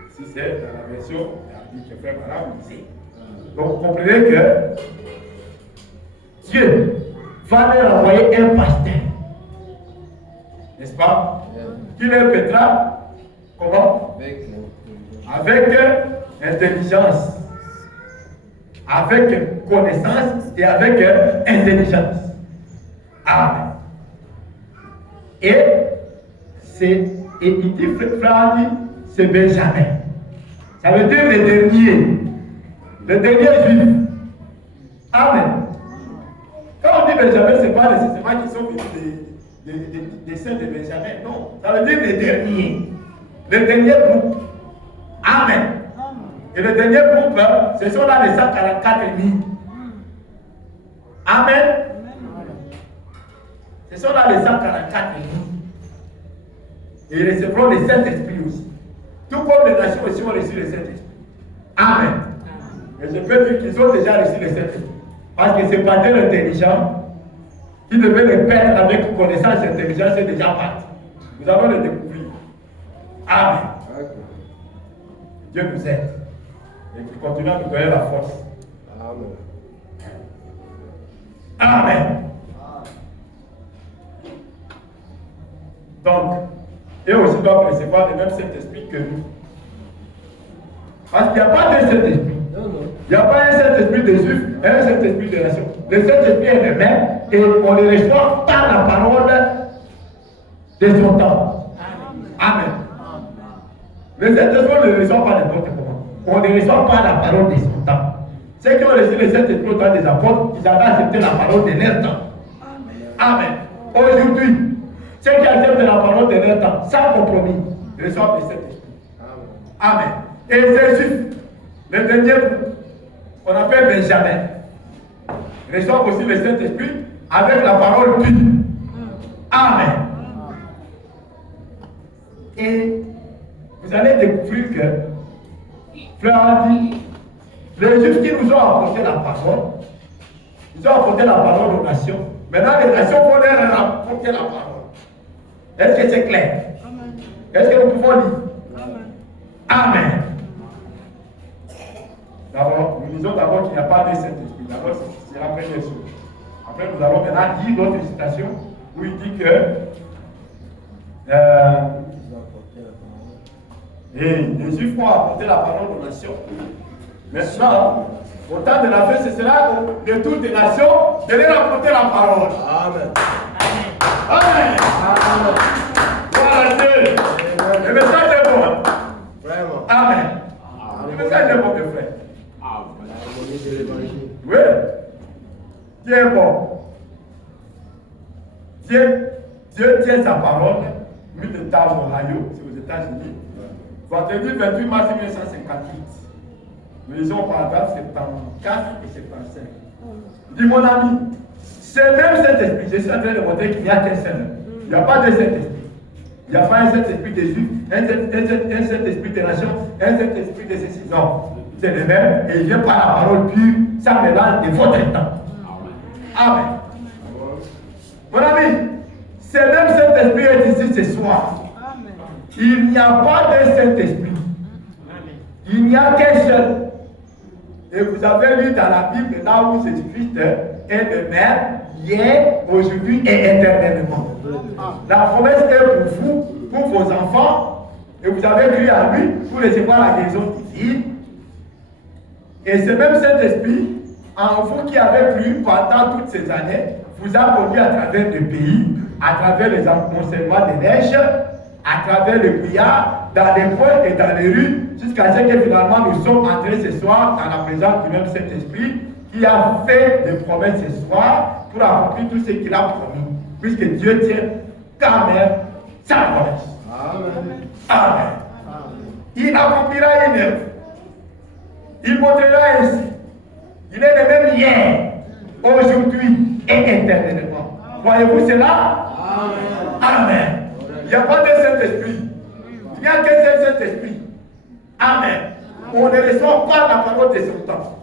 Si c'est dans la version que Frère Branham disait. Donc vous comprenez que Dieu va leur envoyer un pasteur, n'est-ce pas? Qui leur pètera comment? Avec intelligence, avec connaissance et avec intelligence. Amen. Et il dit, frère, c'est Benjamin. Ça veut dire le dernier juif. Amen. Quand on dit Benjamin, ce n'est pas nécessairement qu'ils sont des saints de Benjamin. Non, ça veut dire le dernier groupe. Amen. Et le dernier groupe, ce sont là les 144 000. Amen. Ce sont là les 144 000. Et ils recevront le Saint-Esprit aussi. Tout comme les nations aussi ont reçu le Saint-Esprit. Amen. Et je peux dire qu'ils ont déjà reçu le Saint-Esprit. Parce que ce pater intelligent qui devait les perdre avec connaissance et intelligence est déjà parti. Nous allons le découvrir. Amen. Dieu nous aide. Et qu'il continue à nous donner la force. Amen. Amen. Donc, eux aussi doivent recevoir le même Saint-Esprit que nous. Parce qu'il n'y a pas de Saint-Esprit. Il n'y a pas un Saint-Esprit de Juifs et un Saint-Esprit de nation. Le Saint-Esprit est le même et on le reçoit par la parole de son temps. Amen. Le Saint-Esprit, on ne le reçoit pas n'importe comment. On ne le reçoit pas la parole de son temps. Ceux qui ont reçu le Saint-Esprit au temps des apôtres, ils avaient accepté la parole de leur temps. Amen. Aujourd'hui, ceux qui acceptent la parole de leur temps, sans compromis, reçoivent le Saint-Esprit. Amen. Et c'est juste, le dernier, on appelle Benjamin, reçoit aussi le Saint-Esprit avec la parole pure. Amen. Et vous allez découvrir que, Frère a dit, les Juifs qui nous ont apporté la parole, ils ont apporté la parole aux nations. Maintenant, les nations vont leur apporter la parole. Est-ce que c'est clair? Amen. Est-ce que nous pouvons lire? Amen. Amen. D'abord, nous disons d'abord qu'il n'y a pas de Saint-Esprit. D'abord, c'est la première chose. Après, nous allons maintenant lire d'autres citations où il dit que les Juifs ont apporté la parole aux nations. Maintenant, au temps de la fin, ce sera de toutes les nations de leur apporter la parole. Amen. Amen. Amen. Gloire à Dieu. Le message est bon. Vraiment. Amen. Le message est bon, mes frères. Oui. Dieu est bon. Dieu tient sa parole. Milita Ohio, c'est aux États-Unis. Vendredi 28 mars 1958. Nous lisons par exemple 74 et 75. Dis mon ami, c'est même Saint-Esprit. Je suis en train de montrer qu'il n'y a qu'un seul. Il n'y a pas de Saint-Esprit. Il n'y a pas un Saint-Esprit de Juifs, un Saint-Esprit de nation, un Saint-Esprit de ceci. Non. C'est le même et il vient par la parole pure, ça mélange de votre temps. Amen. Mon ami, ce même Saint-Esprit est ici ce soir. Il n'y a pas de Saint-Esprit. Il n'y a qu'un seul. Et vous avez lu dans la Bible, là où Jésus-Christ est le même, hier, aujourd'hui et éternellement. La promesse est pour vous, pour vos enfants, et vous avez cru à lui pour recevoir la guérison divine. Et ce même Saint-Esprit, en vous qui avez cru pendant toutes ces années, vous a conduit à travers le pays, à travers les amoncellements des neiges, à travers le prière, dans les coins et dans les rues, jusqu'à ce que finalement nous sommes entrés ce soir dans la présence du même Saint-Esprit qui a fait des promesses ce soir pour accomplir tout ce qu'il a promis, puisque Dieu tient quand même sa promesse. Amen. Amen. Il accomplira une œuvre. Il montrera ainsi. Il est le même hier, aujourd'hui et éternellement. Voyez-vous cela? Amen. Amen. Il n'y a pas de Saint-Esprit. Il n'y a qu'un seul Saint-Esprit. Amen. On ne reçoit pas la parole de son temps.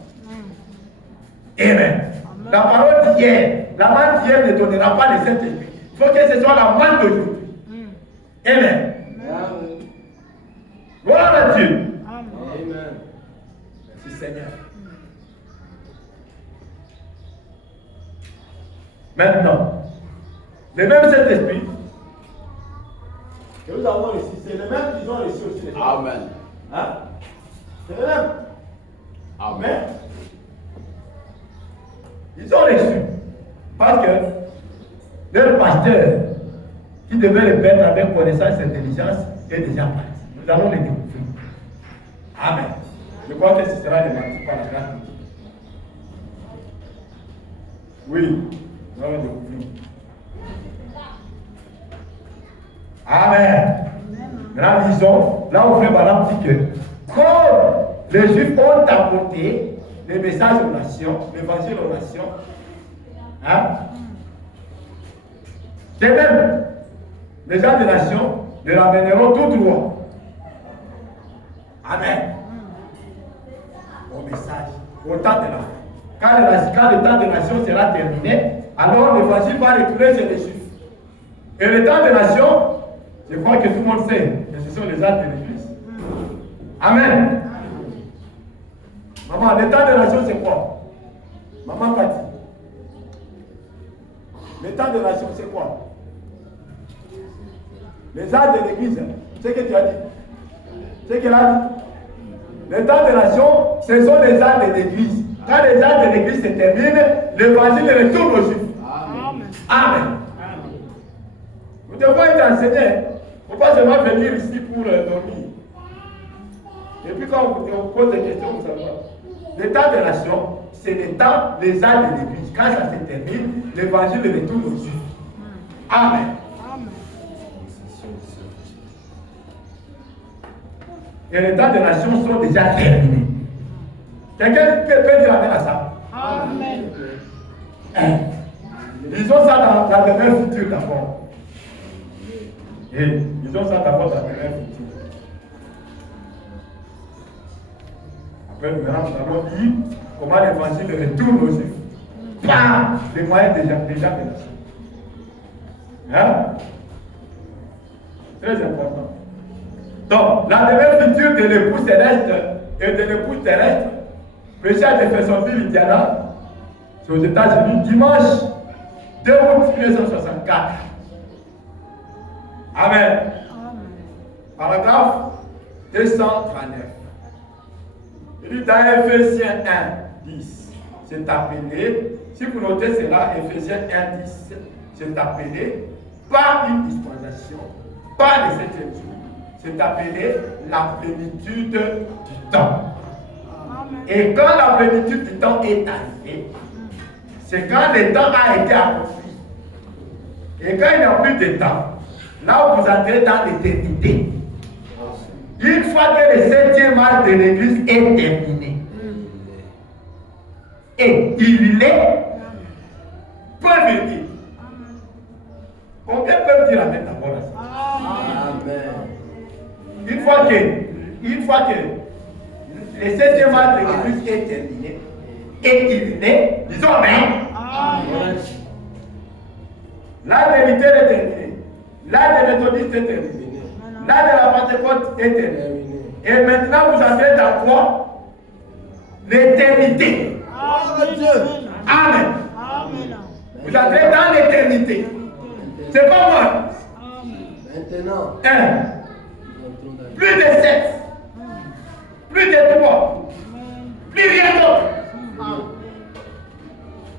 Amen. La parole d'hier, la main d'hier ne donnera pas le Saint-Esprit. Il faut que ce soit la main d'aujourd'hui. Amen. Gloire à Dieu. Amen. Merci Seigneur. Maintenant, le même Saint-Esprit que nous avons reçu, c'est le même qu'ils ont reçu aussi. Amen. Hein? C'est le même. Amen. Ils ont reçu. Parce que leur pasteur, qui devait le perdre avec connaissance et intelligence, est déjà parti. Nous allons le découvrir. Amen. Je crois que ce sera démenti par la grâce de Dieu. Oui, nous allons le découvrir. Amen. Maintenant, lisons, là où Frère Balaam dit que, comme les Juifs ont apporté les messages aux nations, l'évangile aux nations, hein? De même, les gens des nations le ramèneront tout droit. Amen. Au message, au temps de la fin. Quand le temps de nation sera terminé, alors l'évangile va retourner chez les Juifs. Et le temps de nation, je crois que tout le monde sait que ce sont les actes de l'Église. Amen. Maman, le temps de nation, c'est quoi? Maman Cathy. Le temps de nation, c'est quoi? Les actes de l'Église, c'est ce que tu as dit. C'est ce qu'elle a dit. Le temps de nation, ce sont les actes de l'Église. Quand les actes de l'Église se terminent, l'évangile retourne aux Juifs. Amen. Amen. Nous devons être enseignés. Il ne faut pas seulement venir ici pour dormir. Et puis quand on vous pose des questions, vous savez pas. Le temps de nation, c'est le temps des actes de l'Église. Quand ça se termine, l'évangile retourne aux Juifs. Amen. Et les temps de nation sont déjà terminés. Quelqu'un peut dire amen à ça? Amen. Disons ça dans le même futur d'abord. Et disons ça d'abord dans le même futur. Après, nous allons dire comment l'évangile retourne aux Juifs par les moyens déjà de nation. Hein? Très important. Donc, la demeure future de l'époux céleste et de l'époux terrestre, prêché à Jeffersonville, Indiana, c'est aux États-Unis, dimanche 2 août 1964. Amen. Paragraphe 239. Il dit dans Ephésiens 1, 10, c'est appelé, si vous notez cela, Ephésiens 1, 10, c'est appelé par une dispensation, par le 7e jour. C'est appelé la plénitude du temps. Et quand la plénitude du temps est arrivée, c'est quand le temps a été accompli. Et quand il n'y a plus de temps, là où vous entrez dans l'éternité, une fois que le 7e âge de l'Église est terminé, et il est, peut venir. Combien peuvent dire amen d'abord à ça? Amen. Une fois que le 7e âge de l'Église est terminé et il naît, disons amen. Amen. L'âge de Luther est terminé. L'âge de méthodiste est terminé. L'âge de la Pentecôte est terminé. Et maintenant vous entrez dans quoi? L'éternité. Amen. Vous entrez dans l'éternité. C'est pas moi. Maintenant. Plus de sexe, plus de droit, plus rien d'autre.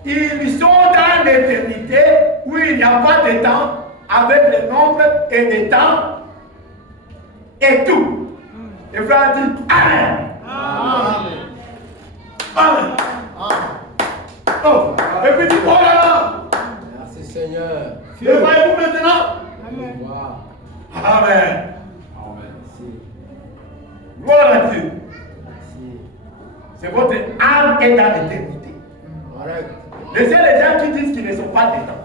Ils sont dans l'éternité où il n'y a pas de temps, avec le nombre et le temps et tout. Et frère dit Amen. Amen. Amen. Oh, et puis dit oh là là. Merci Seigneur. Et voyez-vous maintenant? Amen. Amen. Gloire à Dieu. C'est votre âme est dans l'éternité. Laissez les gens qui disent qu'ils ne sont pas dedans.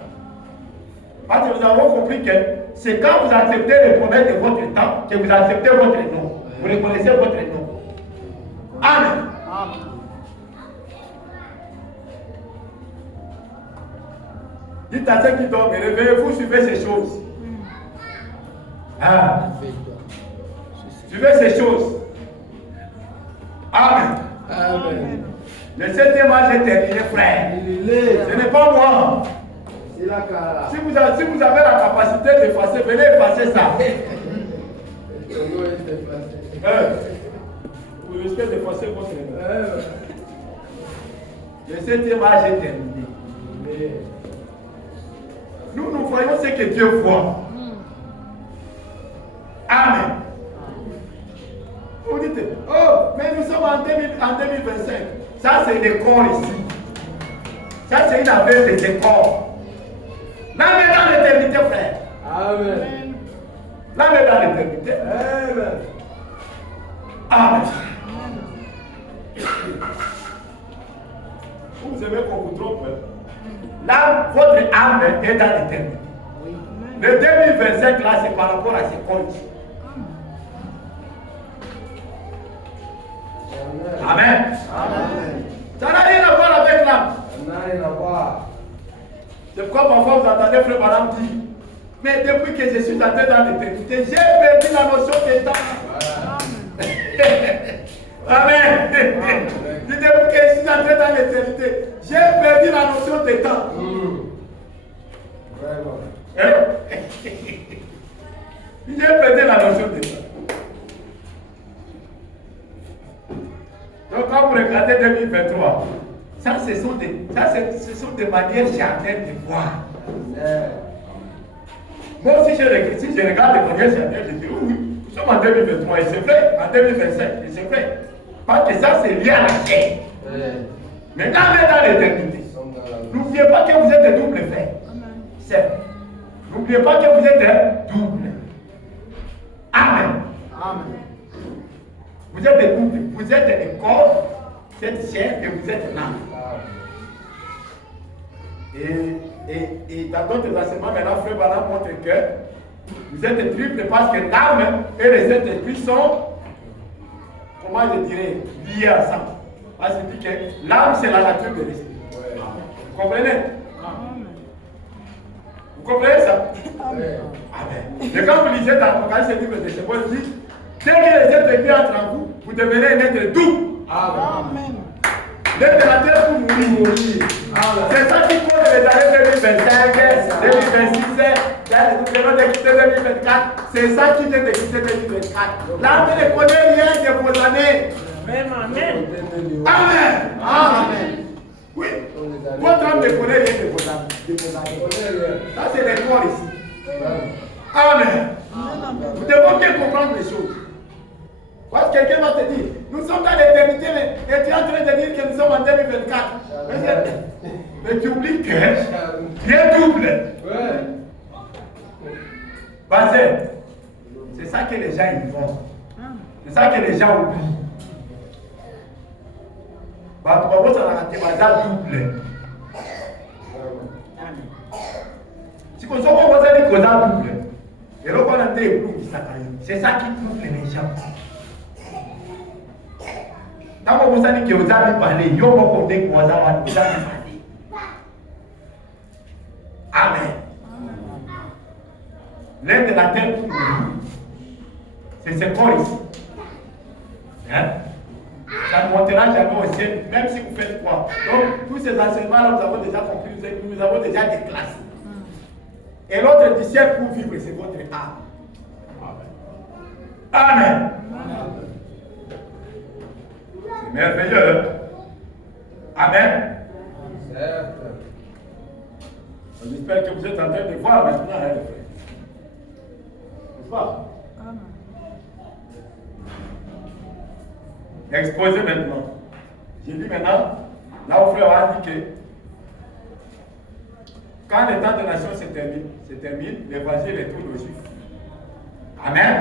Parce que nous avons compris que c'est quand vous acceptez les promesses de votre temps que vous acceptez votre nom. Vous reconnaissez votre nom. Amen. Dites à ceux qui dorment, réveillez-vous, suivez ces choses. Ah. Suivez ces choses. Amen. Amen. Le 7e âge est terminé, frère. Ce n'est pas moi. Si vous avez la capacité d'effacer, venez effacer ça. Vous risquez d'effacer votre nom. Le 7e âge est terminé. Nous voyons ce que Dieu voit. Amen. Vous dites, oh, mais nous sommes en 2025. Ça, c'est des corps ici. Ça, c'est une affaire de corps. Là, mais dans l'éternité, frère. Amen. Là, mais dans l'éternité. Amen. Amen. Vous aimez qu'on vous trompe. Là, votre âme est dans l'éternité. Le 2025, là, c'est par rapport à ces comptes. Amen. Ça n'a rien à voir avec l'âme. Ça n'a rien à voir. C'est pourquoi parfois vous entendez Frère Branham dire, mais depuis que je suis entré dans l'éternité, j'ai perdu la notion de temps. Amen. Depuis que je suis entré dans l'éternité, j'ai perdu la notion de temps. J'ai perdu la notion de temps. Donc quand vous regardez 2023, ça ce sont des manières charnelles de voir. Moi aussi, si je regarde les manières charnelles, je dis oui, nous sommes en 2023 et c'est vrai, en 2025 et c'est vrai. Parce que ça c'est lié à la chair. Mais quand on est dans l'éternité, n'oubliez pas que vous êtes un double fait. C'est. N'oubliez pas que vous êtes un double. Amen. Vous êtes des doubles. Vous êtes un corps, vous êtes chair et vous êtes l'âme. Et dans d'autres enseignements, maintenant, Frère Branham montre que vous êtes triple parce que l'âme et les Saint-Esprit sont, comment je dirais, liés ensemble. Parce qu'il dit que l'âme, c'est la nature de l'esprit. Vous comprenez? Vous comprenez ça? Amen. Et quand vous lisez dans l'Apocalypse, le livre de Shemot, il dit, dès que les Saint-Esprit entrent en vous, vous devenez un être doux. Amen. L'être de la terre pour mourir. C'est ça qui compte les années 2025, 2026, nous venons de quitter 2024. C'est ça qui vient de quitter 2024. L'âme ne connaît rien de vos années. Amen. Amen. Oui. Votre âme ne connaît rien de vos années. Ça, c'est les corps ici. Amen. Vous devez bien comprendre les choses. Parce que quelqu'un va te dire, nous sommes dans l'éternité, mais tu es en train de dire que nous sommes en 2024. Mais tu oublies que tu es double. Parce que c'est ça que les gens ils font. C'est ça que les gens oublient. Parce que ça va double. Si vous avez dit double, et là, on a des c'est ça qui double les gens. Quand vous avez dit que vous avez parlé, vous avez dit que vous avez parlé. Amen. L'aide de la terre pour nous, c'est ce corps ici. Hein? Ça ne montera jamais au ciel, même si vous faites quoi. Donc, tous ces enseignements-là, nous avons déjà compris, nous avons déjà déclassé. Et l'autre du ciel pour vivre, c'est votre âme. Amen. C'est merveilleux. Amen. J'espère que vous êtes en train de voir maintenant, hein, les frères. N'est-ce pas? Exposé maintenant. J'ai dit maintenant, là où frère a dit que quand le temps de nation se termine, l'évangile retourne aux Juifs. Amen.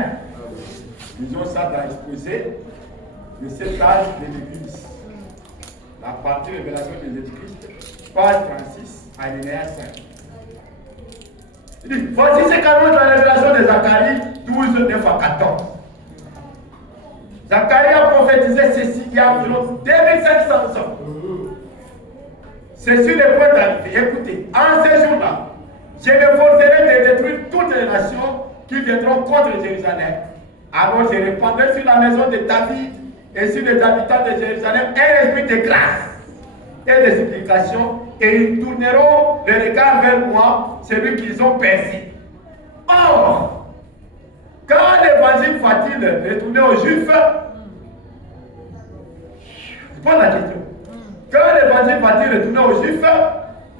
Disons ça dans l'exposé de cet âge de l'Église. La partie révélation de Jésus-Christ, page 36, alinéa 5. Il dit, voici ce qu'annonce la révélation de Zacharie 12, 9 à 14. Zacharie a prophétisé ceci il y a environ 2500 ans. C'est sur le point d'arriver. Écoutez, en ces jours-là, je me forcerai de détruire toutes les nations qui viendront contre Jérusalem. Alors je répandrai sur la maison de David et sur les habitants de Jérusalem un esprit de grâce et de supplication, et ils tourneront le regard vers moi, celui qu'ils ont percé. Or, quand l'évangile va-t-il retourner aux Juifs? Je pose la question. Quand l'évangile va-t-il retourner aux Juifs?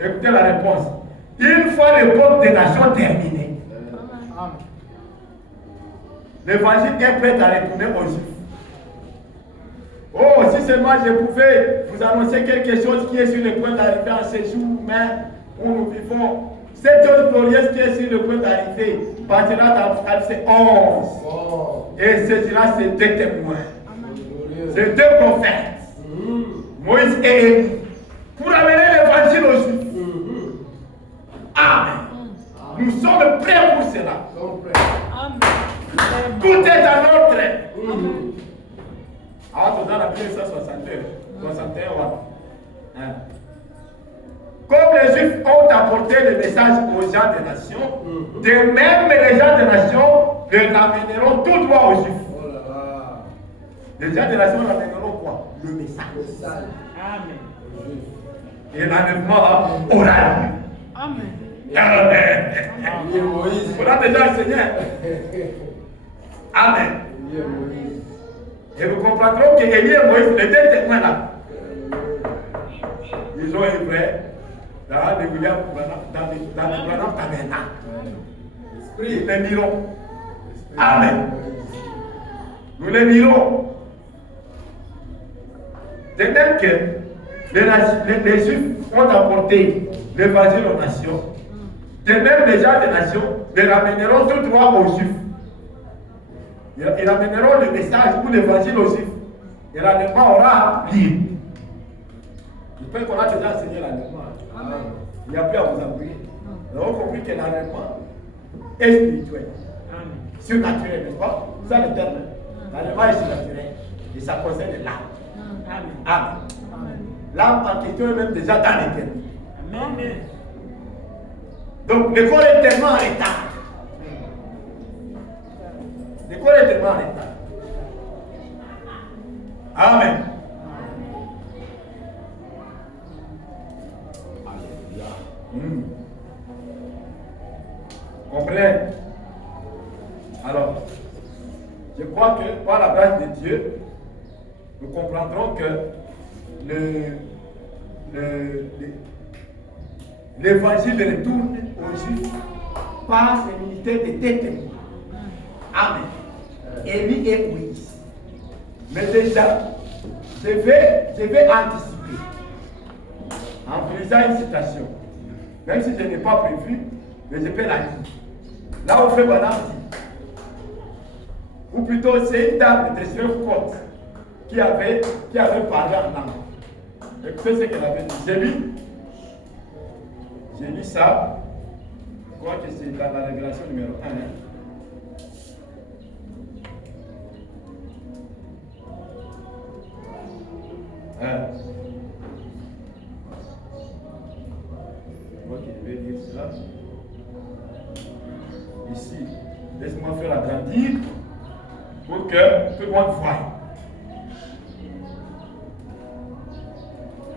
Écoutez la réponse. Une fois l'époque des nations terminée, l'évangile est prêt à retourner aux Juifs. Oh, si seulement je pouvais vous annoncer quelque chose qui est sur le point d'arriver en ce jour même où nous vivons. Cette chose glorieuse qui est sur le point d'arriver partira dans Apocalypse 11 et saisira ces deux témoins, ces deux prophètes, Moïse et Élie, pour amener l'évangile aux Juifs. Amen. Nous sommes prêts pour cela. Tout est en ordre. dans la 1961. Hein. Comme les Juifs ont apporté le message aux gens des nations, de même les gens des nations le ramèneront tout droit aux Juifs. Oh là là. Les gens des nations ramèneront quoi? Le message. Amen. Et l'enlèvement oral. Amen. Amen. Lié Moïse. On a déjà enseigné. Amen. Lié Moïse. Et nous comprendrons qu'Élie et Moïse, les deux témoins là, ils ont œuvré dans le William dans le Branham Tabernacle. Ils les mirons. Amen. Nous les mirons. De même que les Juifs ont apporté l'évangile aux nations, de même les gens des nations les ramèneront tout droit aux Juifs. Ils ramèneront le message ou l'évangile aux Juifs. Et l'enlèvement aura lieu. J'espère qu'on a déjà enseigné l'enlèvement. Il n'y a plus à vous appuyer. Nous avons compris que l'enlèvement est spirituel. Surnaturel, n'est-ce pas? C'est ça le terme. L'enlèvement est surnaturel. Et ça concerne l'âme. Amen. L'âme en question est même déjà dans l'éternité. Amen. Donc le corps est tellement en retard. Le corps est tellement en retard. Amen. Comprenez? Alors, je crois que par la grâce de Dieu, nous comprendrons que l'évangile retourne aux Juifs par le ministère des deux témoins. Amen. Élie et Moïse. Mais déjà, je vais anticiper en faisant une citation. Même si je n'ai pas prévu, mais je peux la dire. Là où fait Branham dit, ou plutôt c'est une dame de Shreveport qui avait parlé en langue. Écoutez ce qu'elle avait dit. J'ai lu ça. Je crois que c'est dans la révélation numéro 1. Ok, je vais dire cela. Ici, laisse-moi faire agrandir pour que tout le monde voie.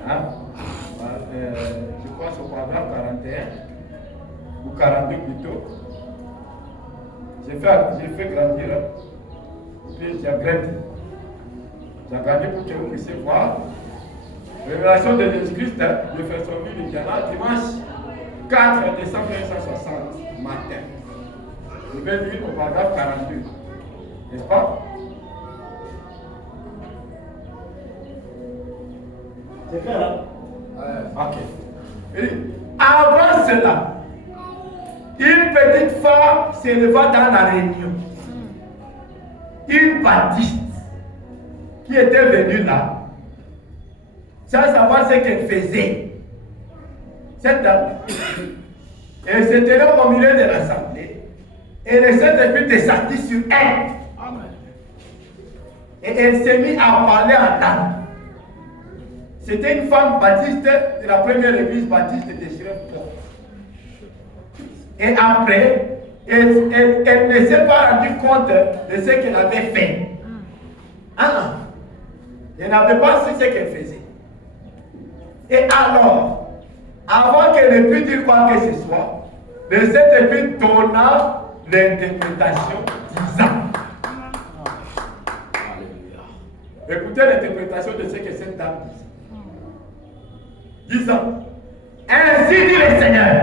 Hein? Je crois que c'est au paragraphe 41 ou 42 plutôt. J'ai fait grandir, puis j'ai agrandi. J'ai agrandi pour que vous puissiez voir. Révélation de Jésus-Christ, de Fersonville, Indiana, dimanche 4 décembre 1960, matin. Je vais lire au paragraphe 42. N'est-ce pas? C'est clair, hein? Ouais. Ok. Il dit, avant cela, une petite femme s'éleva dans la réunion. Une baptiste qui était venue là, sans savoir ce qu'elle faisait. Cette dame, elle se tenait au milieu de l'assemblée et le Saint-Esprit descendit sur elle. Et elle s'est mise à parler en langue. C'était une femme baptiste de la première église baptiste de Shreveport. Et après, elle ne s'est pas rendue compte de ce qu'elle avait fait. Elle n'avait pas su ce qu'elle faisait. Et alors, avant qu'elle ne puisse dire quoi que ce soit, le Saint-Esprit donna l'interprétation disant. Écoutez l'interprétation de ce que cette dame dit. Disant, ainsi dit le Seigneur,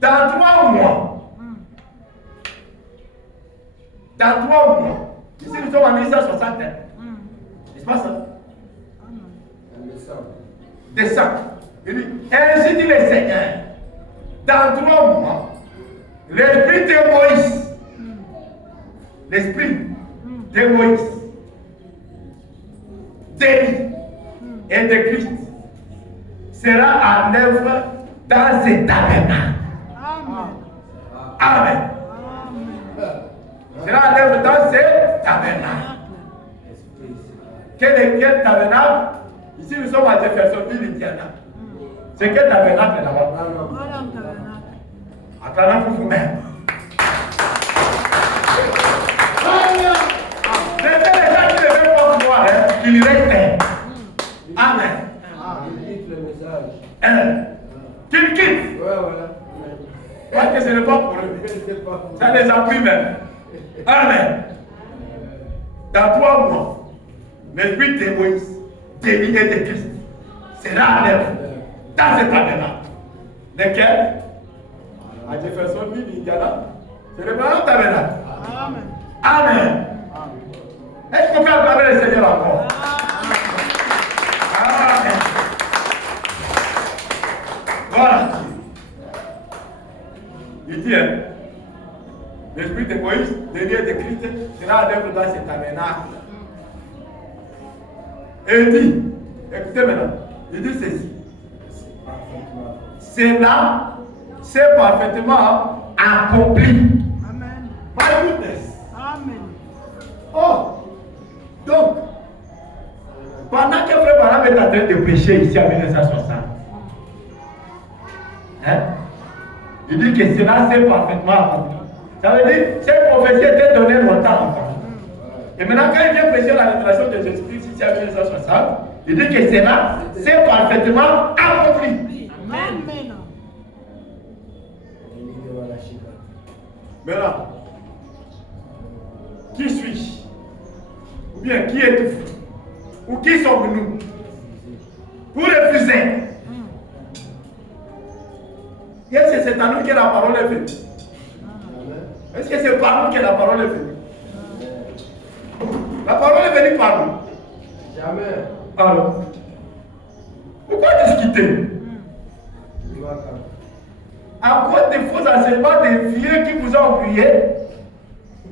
dans 3 mois, ici nous sommes en 1960, n'est-ce pas ça? Décembre. Il dit, ainsi dit le Seigneur, dans 3 mois, l'esprit de Moïse, d'Élie et de Christ sera en œuvre dans ces tabernacles. Amen. Sera en œuvre dans ces tabernacles. Quel tabernacle? Ici, nous sommes à Jeffersonville, Indiana. C'est quel tabernacle là-bas? Acclamez pour vous-même. C'était les gens qui ne veulent pas voir, qu'ils restent. Amen. Il quitte le message. Qu'ils quittent. Ouais, voilà. Parce que ce n'est pas pour eux. Ça les appuie même. Amen. Dans 3 mois, l'esprit de Moïse, d'Élie et de Christ sera à l'œuvre dans cet tabernacle. Lequel? À Jeffersonville, Indiana. C'est le grand tabernacle. Amen. Amen. Est-ce qu'on peut acclamer le Seigneur encore? Amen. Voilà. Il dit, l'esprit de Moïse, d'Élie et de Christ sera à l'œuvre dans cet tabernacle. Et il dit, écoutez maintenant, il dit ceci. Cela s'est parfaitement accompli. Amen. My goodness. Amen. Oh, donc, pendant que Frère Branham est en train de prêcher ici en 1960, il dit que cela s'est parfaitement accompli. Ça veut dire que cette prophétie était donnée longtemps avant. Et maintenant, quand il vient prêcher la révélation de Jésus-Christ ici en 1960, il dit que cela s'est parfaitement accompli. Amen. Maintenant, qui suis-je? Ou bien qui êtes-vous? Ou qui sommes-nous? Pour refuser. Est-ce que c'est à nous que la parole est venue? Est-ce que c'est par nous que la parole est venue? La parole est venue par nous. Jamais. Alors, pourquoi discuter? À cause des faux enseignements des vieux qui vous ont oublié,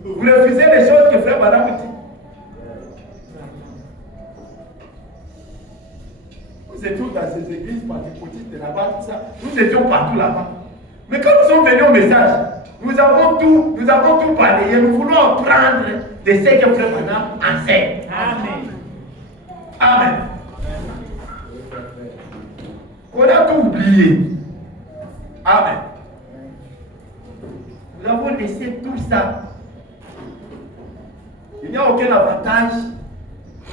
vous refusez les choses que Frère Branham dit. Nous étions dans ces églises pentecôtistes de là-bas, tout ça. Nous étions partout là-bas. Mais quand nous sommes venus au message, nous avons tout balayé. Nous voulons apprendre de ce que Frère Branham enseigne. Amen. Amen. On a tout oublié. Amen. Nous avons laissé tout ça. Il n'y a aucun avantage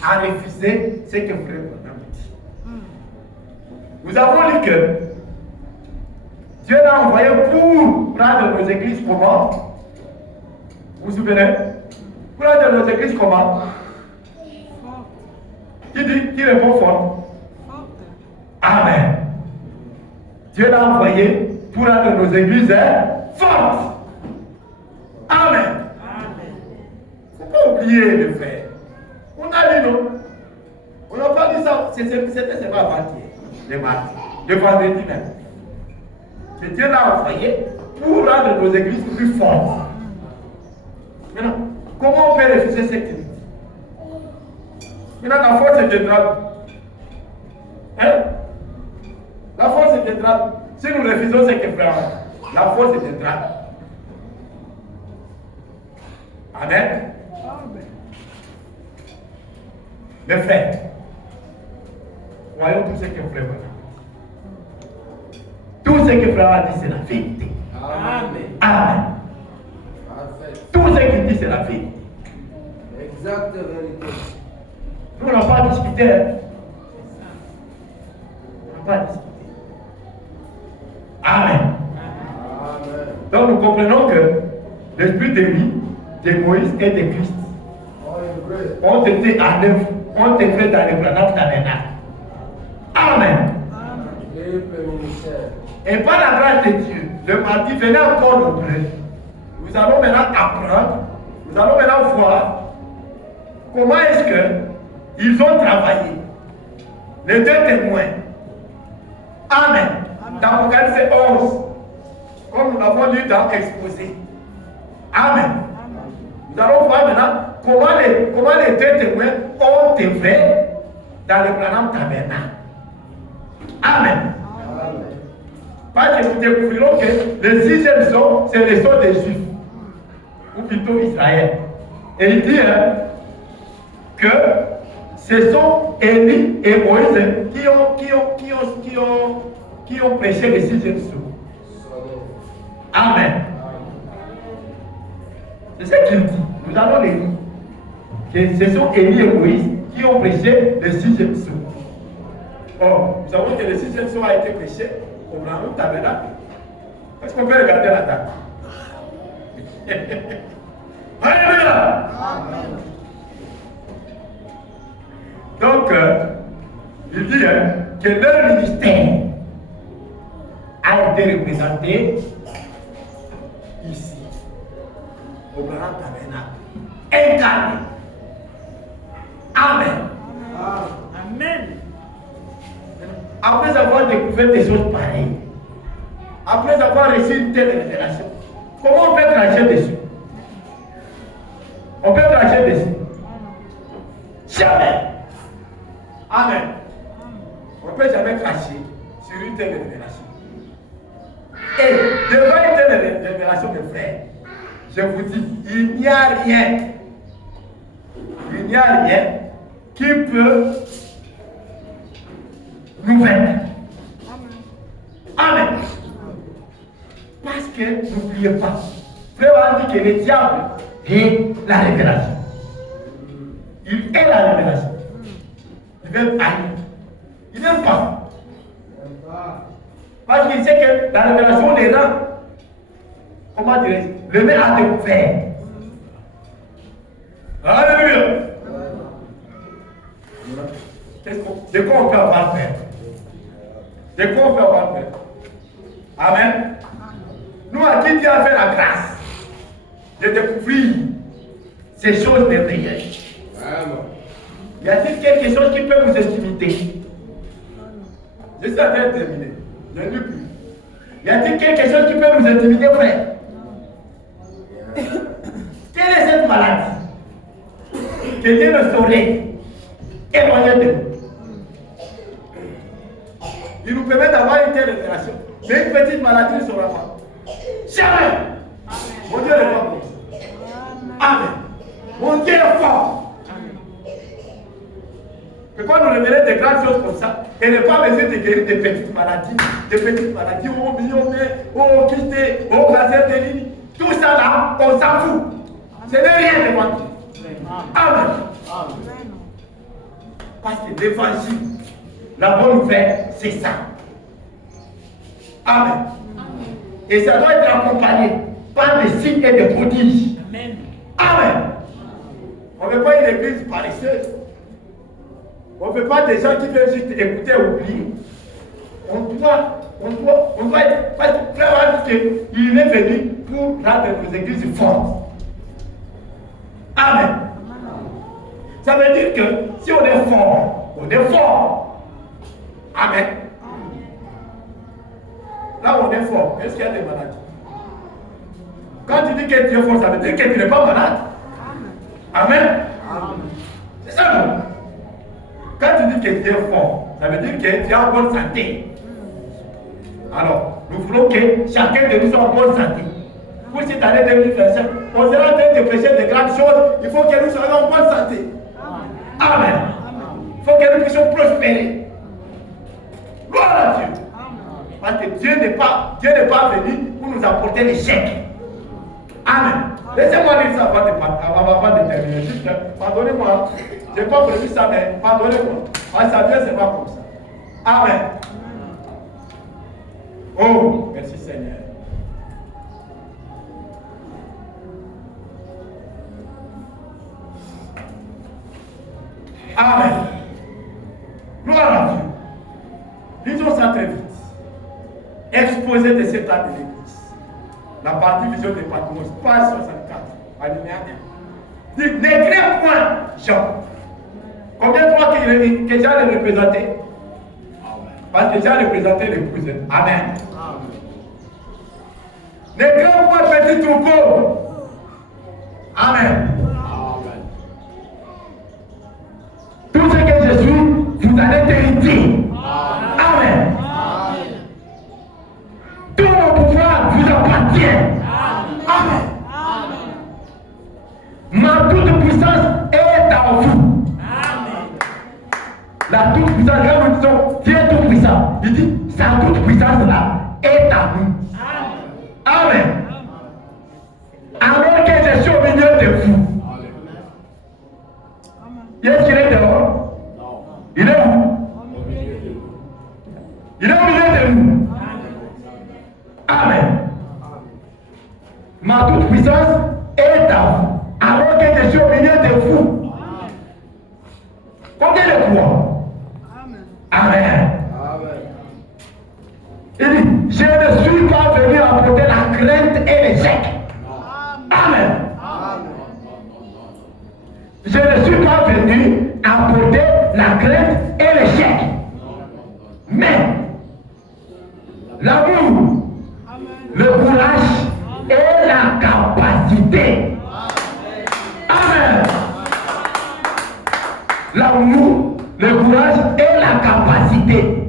à refuser ce que Frère Branham dit. Nous avons lu que Dieu l'a envoyé pour prendre nos églises comment? Vous vous souvenez? Pour prendre nos églises comment? Qui répond fort? Amen. Dieu l'a envoyé pour rendre nos églises fortes. Amen. Il ne faut pas oublier le frère. On a lu, non? On n'a pas dit ça. C'était seulement avant-hier, le vendredi même. Que Dieu l'a envoyé pour rendre nos églises plus fortes. Maintenant, comment on peut refuser cette église? Maintenant, la force viendra. Hein? La force viendra. Si nous refusons ce que frère, la force viendra. Amen. Mes frères, voyons tout ce que frère a dit. Tout ce que frère a dit, c'est la vérité. Amen. Amen. Tout ce qu'il dit, c'est la vérité. Exacte vérité. Nous, on n'a pas discuté. On n'a pas discuté. Amen. Amen. Donc nous comprenons que l'esprit d'Élie, de Moïse et de Christ ont été en œuvre, ont été faits dans le grand tabernacle. Amen. Et par la grâce de Dieu, le mardi venait encore nombreux. Nous allons maintenant apprendre, nous allons maintenant voir comment est-ce qu'ils ont travaillé. Les deux témoins. Amen. Dans Apocalypse 11, comme nous l'avons lu dans Exposé. Amen. Nous allons voir maintenant comment les deux témoins ont œuvré dans le grand tabernacle. Amen. Parce que nous découvrirons que le sixième son, c'est le son des Juifs, ou plutôt Israël. Et il dit que ce sont Élie et Moïse qui ont prêché le 6e sceau. Amen. C'est ce qu'il dit. Nous allons le lire. Que ce sont Élie et Moïse qui ont prêché le 6e sceau. Or, nous savons que le 6e sceau a été prêché au Grand Tabernacle. Est-ce qu'on peut regarder la date? Alléluia! Donc, il dit que leur ministère a été représenté ici, au Grand Tabernacle, incarné. Amen. Amen. Après avoir découvert des choses pareilles, après avoir reçu une telle révélation, comment on peut cracher dessus? On peut cracher dessus? Jamais. Amen. On ne peut jamais cracher sur une telle révélation. Et devant une telle révélation, mes frères, je vous dis, il n'y a rien. Il n'y a rien qui peut nous vaincre. Amen. Parce que n'oubliez pas, frère a dit que le diable est la révélation. Il est la révélation. Il veut haïr. Il n'aime pas. Parce qu'il sait que la révélation les rend, comment dirais-je, le met à découvert. Alléluia. De quoi on peut avoir peur? De quoi on peut avoir peur? Amen. Nous, à qui Dieu a fait la grâce de découvrir ces choses merveilleuses. Y a-t-il quelque chose qui peut nous intimider? Je suis en train de terminer. Je ne lis plus. Y a-t-il quelque chose qui peut nous intimider, frère? Quelle est cette maladie que Dieu ne saurait éloigner de nous? Il nous permet d'avoir une telle révélation. Mais une petite maladie ne sera pas. Jamais. Mon Dieu n'est pas comme ça. Amen. Mon Dieu est fort. Il ne peut pas nous révéler des grandes choses comme ça et ne pas laisser de guérir des petites maladies, oh millionnaire, oh quitté, oh cancer de ligne. Tout ça là, on s'en fout. Ce n'est rien devant Dieu. Amen. Parce que l'évangile, la bonne nouvelle, c'est ça. Amen. Et ça doit être accompagné par des signes et des prodiges. Amen. Amen. On ne veut pas une église paresseuse. On ne veut pas des gens qui viennent juste écouter et oublier. On doit être. Parce que frère qu'il est venu pour rendre nos églises fortes. Amen. Ça veut dire que si on est fort, on est fort. Amen. Là où on est fort, est-ce qu'il y a des maladies? Quand tu dis que tu es fort, ça veut dire que tu n'es pas malade. Amen. C'est ça, non? Quand tu dis que tu es fort, ça veut dire que tu es en bonne santé. Alors, nous voulons que chacun de nous soit en bonne santé. Pour cette année 2025, on sera en train de prêcher de grandes choses. Il faut que nous soyons en bonne santé. Amen. Il faut que nous puissions prospérer. Gloire à Dieu. Parce que Dieu n'est pas venu pour nous apporter l'échec. Amen. Laissez-moi lire ça avant de terminer. Juste, pardonnez-moi. Je n'ai pas prévu ça, mais pardonnez-moi. Parce que ça vient, c'est pas comme ça. Amen. Oh, merci Seigneur. Amen. Gloire à Dieu. Lisons ça très vite. Exposé de cet acte de l'Église. La partie vision de Patmos, page 64, alinéa 1. Dit, ne crains point, Jean. Combien de fois que Jean le représentait? Parce que Jean représentait l'épouse. Amen. Ne crains point, petit troupeau. Amen. Tout ce que je suis, vous allez hériter. Amen. Tout mon pouvoir vous appartient. Amen. Ma toute puissance est en vous. Il dit, sa toute puissance là est à nous. Amen. Alors que je suis au milieu de vous. Est-ce qu'il est dehors? Il est où? Il est au milieu de nous. Amen. Ma toute puissance est à vous. Alors que je suis au milieu de vous. Combien de fois? Amen. Il dit, je ne suis pas venu apporter la crainte et l'échec. Amen. Je ne suis pas venu apporter la crainte et l'échec. Mais l'amour, le courage et la capacité. Amen. L'amour, le courage et la capacité.